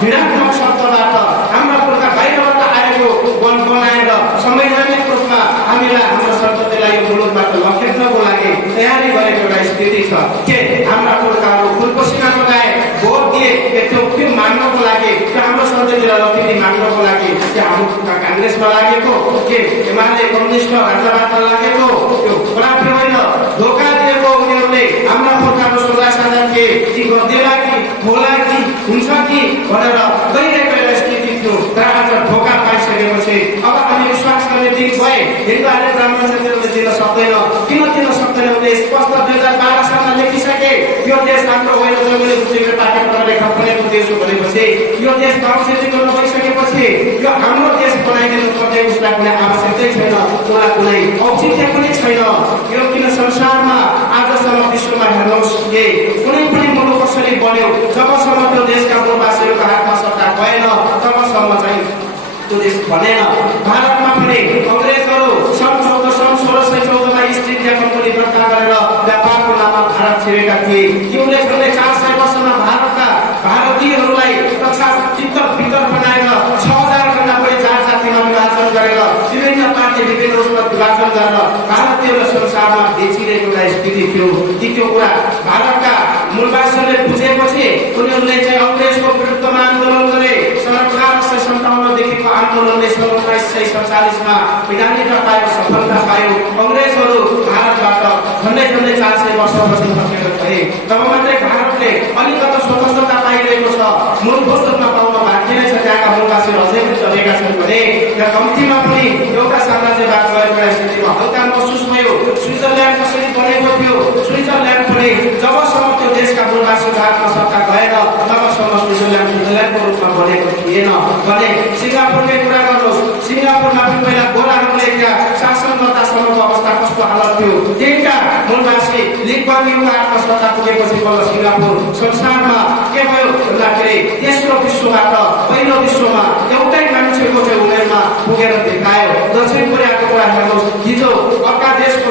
घृणात्मक शब्दबाट हाम्रा पुर्खा बाहिरबाट आएको बनाएर संवैधानिक रूपमा हामीलाई हाम्रो सन्ततिलाई यो मुलुकबाट लखेट्नको लागि तयारी गरेको एउटा स्थिति छ। के हाम्रा पुर्खाहरू खुन पसिना लगाए, भोट दिए, त्यो माग्नको लागि, त्यो हाम्रो सन्ततिलाई लखेट्ने माग्नको लागि के हाम्रो पुर्खा काङ्ग्रेसमा लागेको, के एमाले कम्युनिस्ट राजावादमा लागेको, त्यो बराबर होइन। धोका दिएको उनीहरूले हाम्रा पुर्खाहरू सोझा साझा के गर्देला कि होला कि हुन्छ कि भनेर गइरहेको एउटा स्थिति थियो। तर आज धोका पाइसकेपछि अब हामी विश्वास गर्ने दिन भए यो देश हाम्रो होइन जङ्गली गुच्चीको पाठ्यक्रम लेखा बनेको देश हो भनेपछि यो देश गाउँक्षेत्रीकरण भइसकेपछि यो हाम्रो देश बनाइदिनु पर्ने उसलाई कुनै आवश्यकतै छैन, उसलाई कुनै औचित्य पनि छैन। यो किन संसारमा आजसम्म विश्वमा हेर्नुहोस् कि कुनै पनि मुलुक कसरी बन्यो, जबसम्म त्यो देशका मूलवासीहरूको हातमा सत्ता गएन तबसम्म चाहिँ त्यो देश बनेन। भारतमा पनि अङ्ग्रेजहरू सन् 1614 ईस्ट इन्डिया कम्पनी दर्ता गरेर व्यापारको नाममा भारत छिरेका थिए। तिनले झन्डै 400 वर्षमा भारतीयहरूलाई तथा तितर बनाएर 6000 भन्दा बढी जातिमा विभाजन गरेर विभिन्न पार्टी विभिन्न उसमा विभाजन गरेर भारतीयलाई संसारमा बेचिरहेको एउटा स्थिति थियो। त्यो कुरा भारतका मूलवासीहरूले बुझेपछि उनीहरूले चाहिँ अङ्ग्रेजको विरुद्धमा आन्दोलन गरे। सन् 1857 देखिको आन्दोलनले सन् 1947 मा विधानिकता पायो, सफलता पायो। अङ्ग्रेजहरू भारतबाट झन्डै 400 वर्षपछि फर्केर गए। तब मात्रै भारतले अलिकति स्वतन्त्रता पाइरहेको छ, मूलभूत रूपमा पाउन बाँकी नै छ। त्यहाँका मूलवासीहरू अझै पनि चलेका छन् भने यहाँ कम्तीमा पनि एउटा साम्राज्यवाद गएको स्थितिमा हल्का महसुस भयो। स्विजरल्यान्ड कसरी बनेको थियो, स्विजरल्यान्ड पनि जबसम्म त्यो देशका मूलवासीको हातमा सत्ता गएन तबसम्म स्विजरल्यान्डको रूपमा बनेको थिएन भने सिङ्गापुरकै कुरा गर्नुहोस्। सिङ्गापुरमा पनि पहिला गोराहरूले त्यहाँ शासन गर्दासम्मको अवस्था कस्तो हालत थियो। त्यहीका मूलवासी लिगबाङको हातमा सत्ता पुगेपछि बल्ल सिङ्गापुर संसारमा के भयो भन्दाखेरि तेस्रो विश्वबाट पहिलो विश्वमा एउटै मान्छेको चाहिँ उमेरमा पुगेर देखायो। दक्षिण कोरियाको कुरा हेर्नुहोस्, हिजो अर्का देशको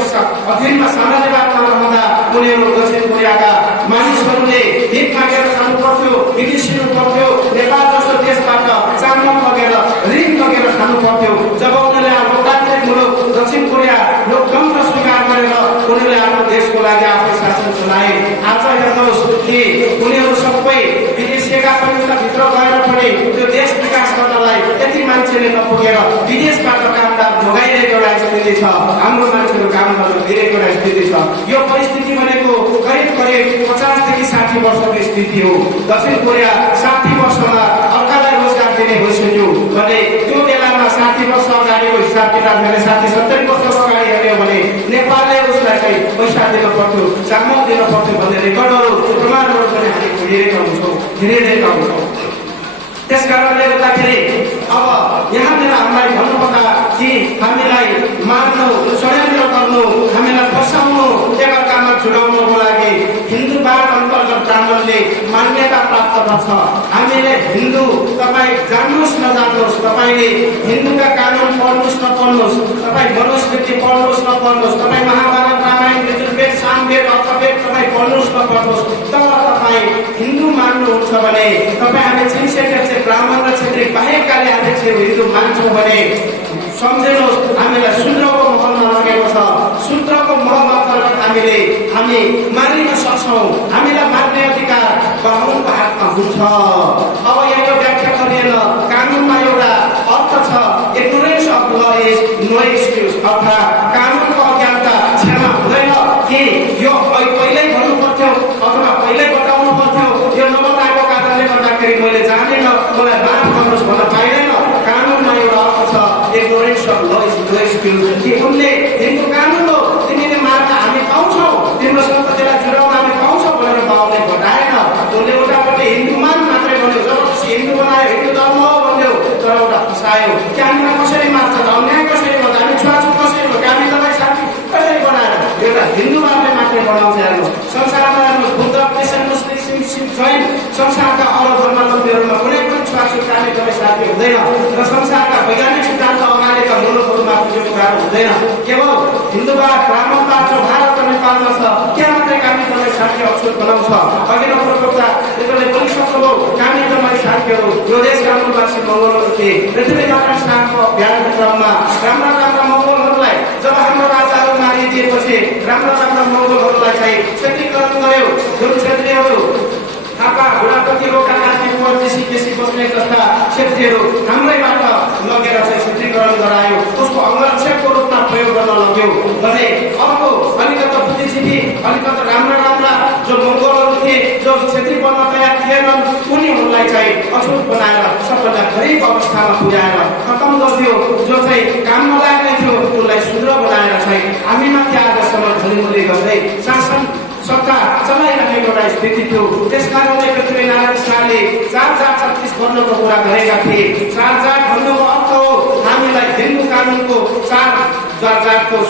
अधीनमा साम्राज्यवादमा रहँदा उनीहरू दक्षिण कोरियाका मानिसहरूले भिख मागेर खानु पर्थ्यो, विदेशिनु पर्थ्यो। नेपाल जस्तो देशबाट चामल लगेर ऋण लगेर खानु पर्थ्यो। जब उनीहरूले लोकतान्त्रिक मुलुक दक्षिण कोरिया लोकतन्त्र स्वीकार गरेर उनीहरूले आफ्नो देशको लागि आफै शासन चलाए। आज हेर्नुहोस् कि उनीहरू सबै विदेशीका पनि भित्र गएर पनि त्यो देश विकास गर्नलाई यति मान्छेले नपुगेर विदेशबाट कामदार भोगाइरहेको एउटा स्थिति छ। हाम्रो मान्छेहरू काम गर्न दिइरहेको एउटा स्थिति छ। यो परिस्थिति भनेको करिब 50 देखि 60 वर्षको स्थिति हो। दक्षिण कोरिया 60 वर्षमा अर्कालाई रोजगार दिने भइसक्यो भने त्यो बेलामा 60 वर्ष अगाडिको हिसाब किताब हेरे 60-70 वर्ष अगाडि हेऱ्यो भने नेपालले उसलाई चाहिँ पैसा दिनु पर्थ्यो, चामल दिनु पर्थ्यो भन्ने रेकर्डहरू प्रमाणहरू पनि हामी हेरिरहेका हुन्छौँ। त्यस कारणले गर्दाखेरि अब यहाँनिर हामीलाई भन्नुपर्दा कि हामीलाई मार्नु, षड्यन्त्र गर्नु, हामीलाई फसाउनु, एकअर्कामा जुडाउनुको लागि हिन्दूवाद अन्तर्गत ब्राह्मणले मान्यता प्राप्त गर्छ। हामीले हिन्दू, तपाईँ जान्नुहोस् नजान्नुहोस्, तपाईँले हिन्दूका कानुन पढ्नुहोस् नपढ्नुहोस्, तपाईँ मनुस्मृति पढ्नुहोस् नपढ्नुहोस्, तपाईँ महाभारत रामायण यजुर्वेद सामवेद अथर्ववेद तपाईँ पढ्नुहोस् नपढ्नुहोस्, तर तपाईँ हिन्दू मान्नुहुन्छ भने तपाईँ हामी छिनसेटर ब्राह्मण र क्षेत्री बाहेककाले हामी हिन्दू मान्छौँ भने सम्झिनुहोस् हामीलाई शूद्रको महलमा लगेको छ। शूद्रको महल अन्तर्गत हामी मारिन सक्छौँ। हामीलाई मार्ने अधिकार बाहुनको हातमा हुन्छ। अब यो व्याख्या गरिएन, कानुनमा एउटा अर्थ छ, इग्नोरेन्स अफ ल इज नो एक्सक्युज, अर्थात् कानुनको अज्ञानता क्षमा हुँदैन। कि यो पहिल्यै भन्नु पर्थ्यो अथवा पहिल्यै बताउनु पर्थ्यो, यो नबताएको कारणले गर्दाखेरि मैले जानेन, मलाई माफ गर्नुहोस् भन्न पाइँदैन। कानुनमा एउटा अर्थ छ, इग्नोरेन्स अफ ल इज नो एक्सक्युज। कि उनले हिन्दू कानुन हो, तिमीले मार्न हामी पाउँछौ, तिम्रो सन्ततिलाई जुडाउन हामी पाउँछौ भनेर बाउले बताएन। उनले उतापट्टि हिन्दूमान मात्रै भन्यो, जबरजस्ती हिन्दू बनायो, हिन्दू धर्म हो भन्यो, तर एउटा फसायो। कि हामीलाई कसरी मार्छ त, अन्याय कसरी गर्छ, हामी छुवाछुत कसरी गर्छ, हामी तपाईँ साथी कसरी बनाएर एउटा हिन्दूवादले मात्रै बनाउँछ। हेर्नुहोस् संसारमा, हेर्नुहोस् बुद्ध, क्रिस्चियन, मुस्लिम, सिख, जैन, संसारका अरू धर्मावलम्बीहरूमा कुनै पनि छुवाछुत हामी तपाईँ साथी हुँदैन र संसारका वैज्ञानिक सिद्धान्त अगाडिका मुलुकहरूमा त्यो कुराहरू हुँदैन। केवल हिन्दूवाद ब्राह्मणवाद जो भारत र नेपालमा छ त्यहाँ मात्रै कामी तपाईँ साथी अछुत बनाउँछ। अघि नै प्रवक्ता यसले बोलिसक्नुभयो, कामी तपाईँ साथीहरू यो देशका मूलवासी मङ्गोलहरू थिए। पृथ्वी दर्शन शाहको अभियानको क्रममा राम्रा मङ्गोलहरूलाई जब हाम्रो राजाहरू मारिदिएपछि राम्रा मङ्गोलहरूलाई चाहिँ क्षेत्रीकरण गर्यो। जुन क्षेत्रीहरू थापा, बुढापति, रोका, कार्तिक, परदेशी, केसी बस्ने जस्ता क्षेत्रीहरू हाम्रैबाट लगेर चाहिँ क्षेत्रीकरण गरायो, उसको अंगरक्षकको रूपमा प्रयोग गर्न लग्यो भने अर्को अलिकति बुद्धिजीवी, अलिकति राम्रा जो मङ्गोलहरू थिए, जो क्षेत्री बन्न तयार थिएनन्, उनीहरूलाई चाहिँ अछुत बनाएर सबभन्दा गरीब अवस्थामा पुर्याएर खतम गरिदियो। जो चाहिँ काम नलाग्ने थियो उसलाई शूद्र बनाएर चाहिँ हामीमाथि आजसम्म धनीमुली गर्दै शासन सत्ता चलाइरहेको एउटा स्थिति थियो। त्यसकारणले पृथ्वीनारायण शाहले 4,36 वर्णको कुरा गरेका थिए। 4 भन्नुको अर्थ हो हामीलाई हिन्दू कानुनको 4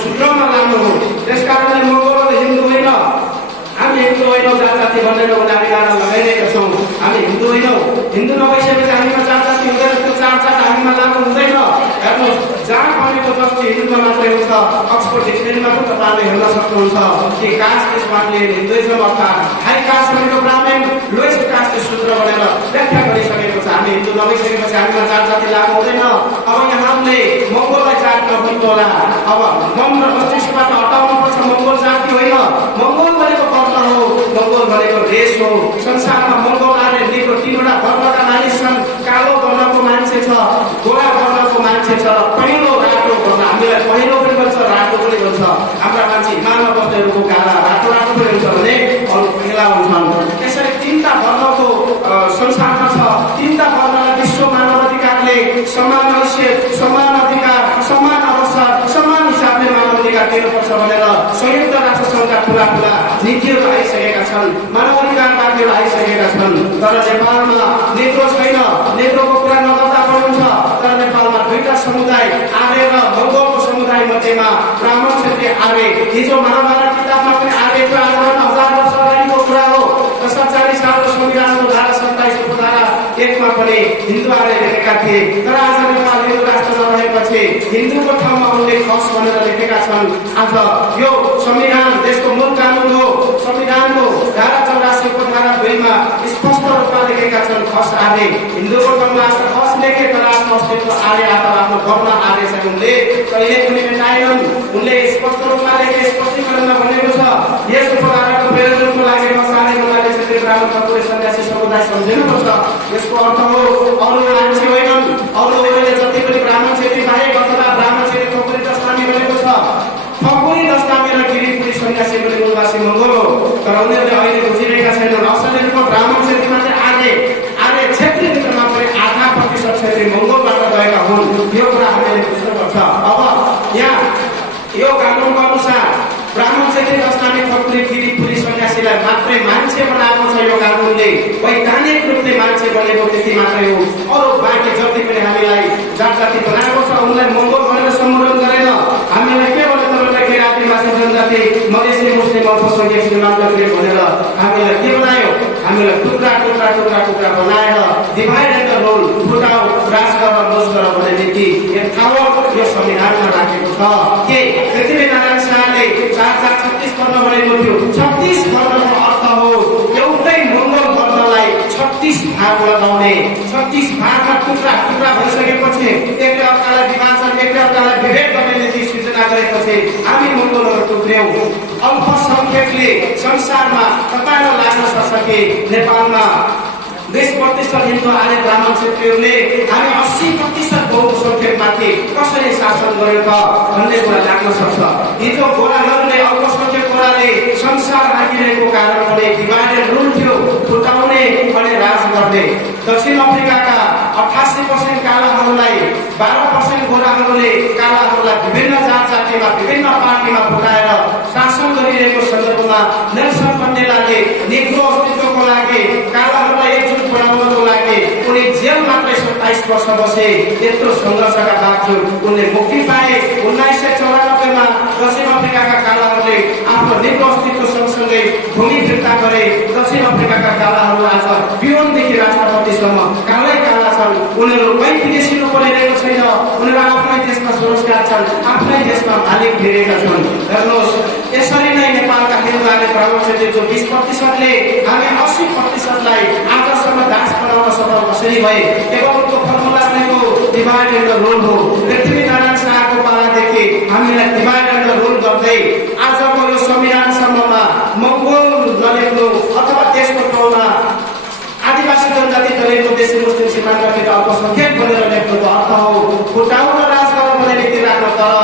सूत्रमा लानु हो। त्यसकारणले मङ्गोलले हिन्दू होइन, हामी हिन्दू होइनौँ, जाति भनेर उनीहरूले गाडा लगाइरहेका छौँ। हामी हिन्दू होइनौँ, हिन्दू नभइसकेपछि हामीमा जाति हुँदैन, त्यो 4 हामीमा लागु हुँदैन। हेर्नुहोस्, जहाँ भनेको जस्तो हिन्दूमा मात्रै हुन्छ। अक्सफोर्ड डिक्सनरीमा पनि तपाईँले हेर्न सक्नुहुन्छ कि caste is only in Hinduism अर्थात् हाई कास्ट भनेको ब्राह्मण, लोएस्ट कास्ट सूत्र भनेर व्याख्या गरिसकेको छ। हामी हिन्दू नभइसकेपछि हामीमा जाति लागु हुँदैन। अब यहाँले मङ्गोललाई जात नभन्नु होला। अब मन र मस्तिष्कबाट हटाउनु पर्छ। मङ्गोल जाति होइन, मङ्गोल भनेको वर्ण हो, मङ्गोल भनेको देश हो। संसारमा मङ्गोल आर्य निको 3वटा वर्णका मानिस छन्। कालो वर्णको मान्छे छ, गोरा वर्णको मान्छे छ र पहिलो रातो वर्ण। हामीलाई पहिलो पनि भन्छ, रातो पनि भन्छ। हाम्रा मान्छे हिमालमा बस्नेहरूको काला, रातो पनि हुन्छ भने अरू पहिला हुन्छन्। त्यसरी 3टा वर्णको संसारमा छ। 3टा वर्णलाई विश्व मानव अधिकारले समान हैसियत, समान अधिकार, समान अवसर, समान हिसाबले मानव अधिकार दिनुपर्छ भनेर संयुक्त राष्ट्र सङ्घका ठुला नीतिहरू आइसकेका छन्, मानव अधिकारवादीहरू आइसकेका छन्। तर नेपालमा नेत्रो छैन। नेत्रोको कुरा नगर्दा पनि हुन्छ। तर नेपालमा 2टा समुदाय, आर्य र मङ्गोलको समुदाय मध्येमा ब्राह्मण क्षेत्रीय आर्य। हिजो महाभारत किताबमा पनि आर्यको आन्दोलन 1000 वर्ष अगाडिको कुरा हो। 47 सालको संविधानको धारा 27 को धारा 1 मा पनि हिन्दू आर्य लेखेका थिए। तर आज नेपाल हिन्दू राष्ट्र नरहेपछि हिन्दूको ठाउँमा उनले खस भनेर लेखेका छन्। आज यो संविधान देशको मूल कानुन हो। संविधानको धारा 84 को धारा 2 मा स्पष्ट रूपमा लेखेका छन् खस आर्य। हिन्दूको ठाउँमा खस लेखे तर आफ्नो अस्तित्व आर्य अथवा आफ्नो वर्ण आर्य छ। उनले कहिले पनि मेटाएनन्। उनले स्पष्ट रूपमा लेखे स्पष्टीकरणमा भनेको छ यस उपधाराको प्रयोजनको लागि मसाले बनाले क्षेत्रीय ब्राह्मण खत्तरी सन्यासी समुदाय सम्झिनुपर्छ। यसको अर्थ हो अरू मान्छे होइनन्, अरूहरूले जति पनि ब्राह्मण क्षेत्री बाहेक अथवा ब्राह्मण क्षेत्री खत्तरी दस्तामी भनेको छ। खत्तरी दस्तामी र गिरिपुरी सन्यासी पनि मूलवासी मङ्गोल हो। तर उनीहरूले अहिले बुझिरहेका छैनन् असली रूपमा ब्राह्मण क्षेत्री मात्रै आर्य क्षेत्रीभित्र मात्रै 8% क्षेत्री मङ्गोलबाट गएका हुन्। यो कुरा हामीले बुझ्नुपर्छ। अब यहाँ यो कानुनको अनुसार ब्राह्मण क्षेत्री दस्तामी खत्तरी गिरिपुरी सन्यासीलाई मात्रै मान्छे बनाएको छ यो कानुनले। वैधानिक रूपले मान्छे बनेको त्यति मात्रै हो। अरू बाँकी जति पनि हामीलाई जाति बनाएको छ उनलाई मङ्गोल भनेर सम्बोधन गरेन। हामीलाई के भन्यो तपाईँलाई के आदिवासी जनजाति, मधेसी, मुस्लिम, अल्पसङ्ख्यक, सीमान्तकृत भनेर हामीलाई के बनायो? हामीलाई टुक्रा बनाएर डिभाइड एन्ड रुल, फुटाउ, राज गर, दोष गर भन्ने नीति यथावत यो संविधानमा राखेको छ। के पृथ्वीनारायण शाहले 4,36 वर्ण भनेको थियो। 36 वर्णको अर्थ हो एउटै मङ्गोल वर्णलाई 36 भाग लगाउने। 36 भागमा टुक्रा भइसकेपछि एकले अर्कालाई विभाजन, एकले अर्कालाई विभेद गर्ने नीति सृजना गरेपछि हामी मङ्गोलहरू टुक्र्यौँ। अल्पसङ्ख्यकले संसारमा तपाईँलाई लाग्न सक्छ नेपालमा 20% हिन्दू आर्य ब्राह्मण क्षेत्रीहरूले हामी 80% बहुसङ्ख्यकमाथि कसरी शासन गर्यो त भन्ने कुरा लाग्न सक्छ। हिजो गोराहरूले अल्पसङ्ख्यक गोराले संसार राखिरहेको कारण पनि डिभाइड एन्ड रुल थियो, फुटाउने अनि राज गर्ने। दक्षिण अफ्रिकाका 88% कालाहरूलाई 12% गोराहरूले कालाहरूलाई विभिन्न जातिमा विभिन्न पार्टीमा फुटाएर शासन गरिरहेको सन्दर्भमा नेल्सन मण्डेलाले निग्रो अस्तित्वको लागि कालाहरूलाई एकजुट बनाउनको लागि उनी जेल मात्रै 27 वर्ष बसे। यत्रो सङ्घर्षका बावजुद उनले मुक्ति पाए। 1994 मा दक्षिण अफ्रिकाका कालाहरूले आफ्नो निग्रो अस्तित्व सँगसँगै भूमि फिर्ता गरे। दक्षिण अफ्रिकाका कालाहरू आज पियोनदेखि राष्ट्रपतिसम्म कालै काला छन्। उनीहरू कहीँ विदेशिनु परिरहेको छैन। उनीहरू आफ्नै देशमा स्वरोजगार छन्, आफ्नै देशमा मालिक घेरेका छन्। हेर्नुहोस्, यसरी नै नेपालका हिन्दू आर्य ब्राह्मण क्षेत्री जो 20%ले हामी 80%लाई आदर्शमा दास बनाउन सफल कसरी भए? केवल उनको फर्मुला भनेको डिभाइड एन्ड रुल हो। पृथ्वीनारायण शाहको पालादेखि हामीलाई डिभाइड एन्ड रुल गर्दै आजको यो संविधानसम्ममा मङ्गोल नलेख्नु अथवा देशको ठाउँमा आदिवासी जनजाति दलित मधेसी मुस्लिम सीमान्तकृत अल्पसङ्ख्यक भनेर लेख्नुको अर्थ हो फुटाउन राज गर्न भन्ने नीति राख्न। तर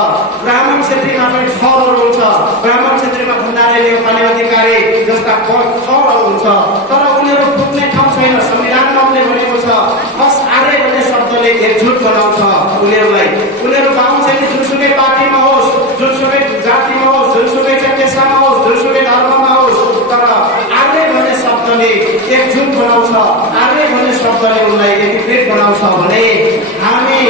ब्राह्मण क्षेत्रमा पनि 6 हुन्छ। ब्राह्मण क्षेत्रमा भण्डारी, नेपाली अधिकारी जस्ता 6 हुन्छ। तर उनीहरू पुग्ने ठाउँ छैन। संविधानमा उनले भनेको छ खस आर्य भन्ने शब्दले एकजुट बनाउँछ उनीहरूलाई। उनीहरू बाहुन क्षेत्री जुनसुकै पार्टीमा होस्, जुनसुकै जातिमा होस्, जुनसुकै पेसामा होस्, जुनसुकै धर्ममा होस्, एकजुट बनाउँछ, आर्य भन्ने शब्दले उनलाई एकीकृत बनाउँछ भने हामी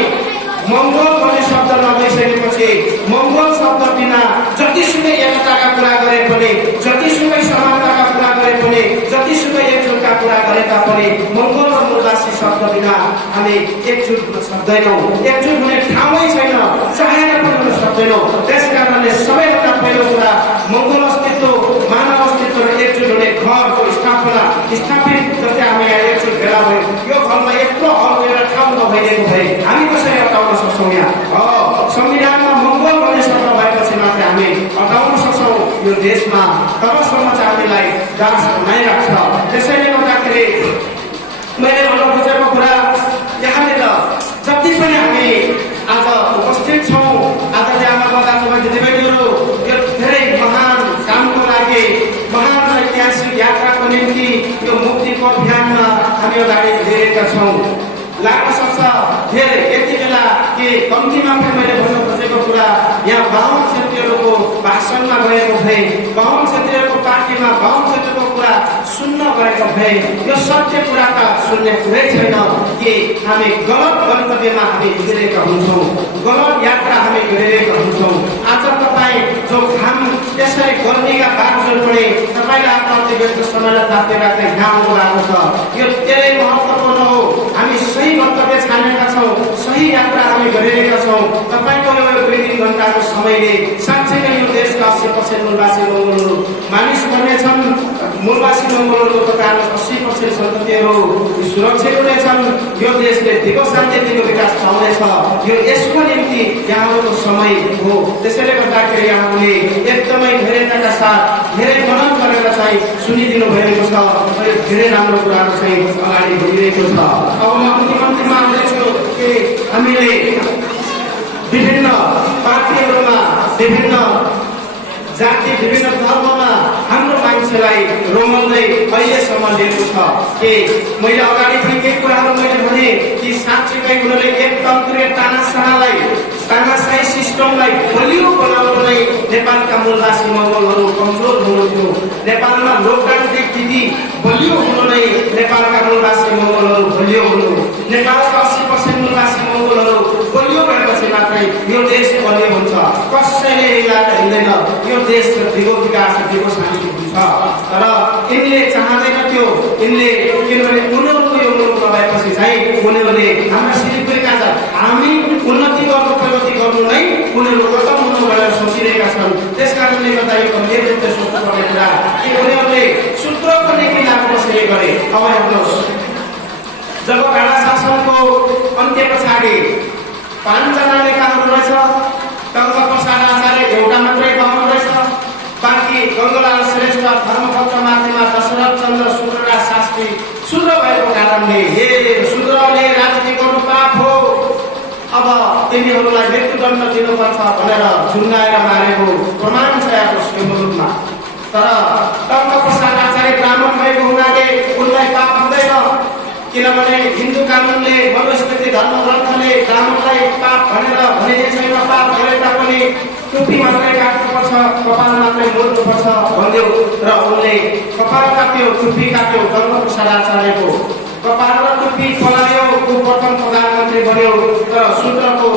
मङ्गोल भन्ने शब्द नभइसकेपछि मङ्गोल शब्द बिना जतिसुकै एकताका कुरा गरे पनि, जतिसुकै समानताका कुरा गरे पनि, जतिसुकै एकजुटका कुरा गरे तापनि मङ्गोल र मूलवासी शब्द बिना हामी एकजुट हुन सक्दैनौँ। एकजुट हुने ठाउँै छैन, चाहेर पनि हुन सक्दैनौँ। त्यस कारणले सबैभन्दा पहिलो कुरा मङ्गोल अस्तित्व, मानव अस्तित्व र एकजुट हुने घरको स्थापित जस्तै हामी यहाँ एकजुट भेला भयौँ। यो घरमा यत्रो हलको एउटा ठाउँ नभइदिएको भए हामी कसरी हटाउन सक्छौँ? यहाँ संविधानमा मङ्गोल भन्ने शब्द भएपछि मात्रै हामी हटाउन सक्छौँ यो देशमा। तबसम्म चाहिँ हामीलाई दास बनाइराख्छ। त्यसैले गर्दाखेरि मैले भन्न खोजेको कुरा यहाँनिर जति पनि हामी आज उपस्थित छौँ, आज चाहिँ आमा दाजुभाइ दिदीबहिनीहरू यो धेरै महान कामको लागि, महान ऐतिहासिक यात्राको निम्ति यो मुक्तिको अभियानमा हामी अगाडि बढिरहेका छौँ। लाग्न सक्छ धेरै यति बेला कि कम्तीमा पनि मैले भन्न खोजेको कुरा यहाँ बाहुन क्षेत्रीहरूको भाषणमा गएको भए, बाहुन क्षेत्रीहरूको पार्टीमा बाहुन क्षेत्रको कुरा सुन्न गएको भए यो सत्य कुरा त सुन्ने कुरै छैन कि हामी गलत गन्तव्यमा हामी हिँडिरहेका हुन्छौँ, गलत यात्रा हामी हिँडिरहेका हुन्छौँ। आज तपाईँ जो घाम त्यसरी गर्मीका बावजुद पनि तपाईँले आफ्नो अतिव्यस्त समयलाई ताप्दै राख्दै यहाँ आउनु भएको छ। यो धेरै महत्त्वपूर्ण हो। हामी सही गन्तव्य छानेका छौँ, सही यात्रा हामी गरिरहेका छौँ। तपाईँको यो 2-3 घण्टाको समयले साँच्चै यो देशका 80% मूलवासी मङ्गोलहरू मानिस बन्नेछन्। मूलवासी मङ्गोलहरूको कारण 80% सन्ततिहरू सुरक्षित हुनेछन्। यो देशले दिगो शान्ति दिगो विकास पाउनेछ। यो यसको निम्ति यहाँको समय हो। त्यसैले गर्दाखेरि यहाँले एकदमै धैर्यताका साथ धेरै मनन गरेर चाहिँ सुनिदिनु भएको छ। यो धेरै राम्रो कुराको चाहिँ अगाडि बढिरहेको छ। अब म अन्तिममा आउँदैछु कि हामीले विभिन्न पार्टीहरूमा, विभिन्न जाति, विभिन्न धर्ममा हाम्रो मान्छेलाई रोमल्दै अहिलेसम्म लिएको छ कि मैले अगाडि पनि केही कुराहरू मैले भने कि साँच्चीकै उनीहरूले एकतन्त्रीय तानाशाही सिस्टमलाई बलियो बनाउनलाई नेपालका मूलवासी मङ्गोलहरू कमजोर हुनुहुन्थ्यो। नेपालमा लोकतान्त्रिक विधि बलियो हुनु नै नेपालका मूलवासी मङ्गोलहरू बलियो हुनु। नेपालका 80% मूलवासी मङ्गोलहरू बलियो भएपछि मात्रै यो देश बलियो हुन्छ। कसैले हिँड्दैन। यो देश दिगो विकास, दिगो शान्ति हुन्छ। तर यिनले चाहँदैन त्यो। यिनले किनभने उनीहरूको यो मुलुक नभएपछि चाहिँ उनीहरूले हाम्रा सिलिगुडीका हामी उन्नति गर्नु, प्रगति गर्नु नै उनीहरू कदम हुनु भनेर सोचिरहेका छन्। त्यस कारणले गर्दा यो गम्भीर रूपले सोच्नुपर्ने कुरा कि उनीहरूले सूत्रको नीति लागू कसरी गरे। अब हेर्नुहोस्, जब काला शासनको अन्त्य पछाडि 5 जना नेताहरू रहेछ, टङ्कप्रसाद आचार्य एउटा मात्रै पाउनु रहेछ, बाँकी गङ्गालाल श्रेष्ठ, धर्मपत्र माध्यममा दशरथ चन्द्र शूद्रराज शास्त्री शूद्र भएको कारणले हे शूद्रले राजनीति गर्नु पाप हो, अब तिनीहरूलाई मृत्युदण्ड दिनुपर्छ भनेर झुन्डाएर मारेको प्रमाण छ यसको मुलुकमा। तर टङ्कप्रसाद आचार्य ब्राह्मण भएको हुनाले उनलाई पाप हुँदैन, किनभने हिन्दू कानुनले, मनुस्मृति धर्म ग्रन्थले ब्राह्मणलाई पाप भनेर भनेको छैन। पाप गरे तापनि टुप्पी मात्रै काट्नुपर्छ, कपाल मात्रै मोड्नुपर्छ भन्यो र उनले कपाल काट्यो, टुप्पी काट्यो। टङ्कप्रसाद आचार्यको कपाल र टुप्पी फलायो, ऊ प्रथम प्रधानमन्त्री बन्यो। तर शूद्रको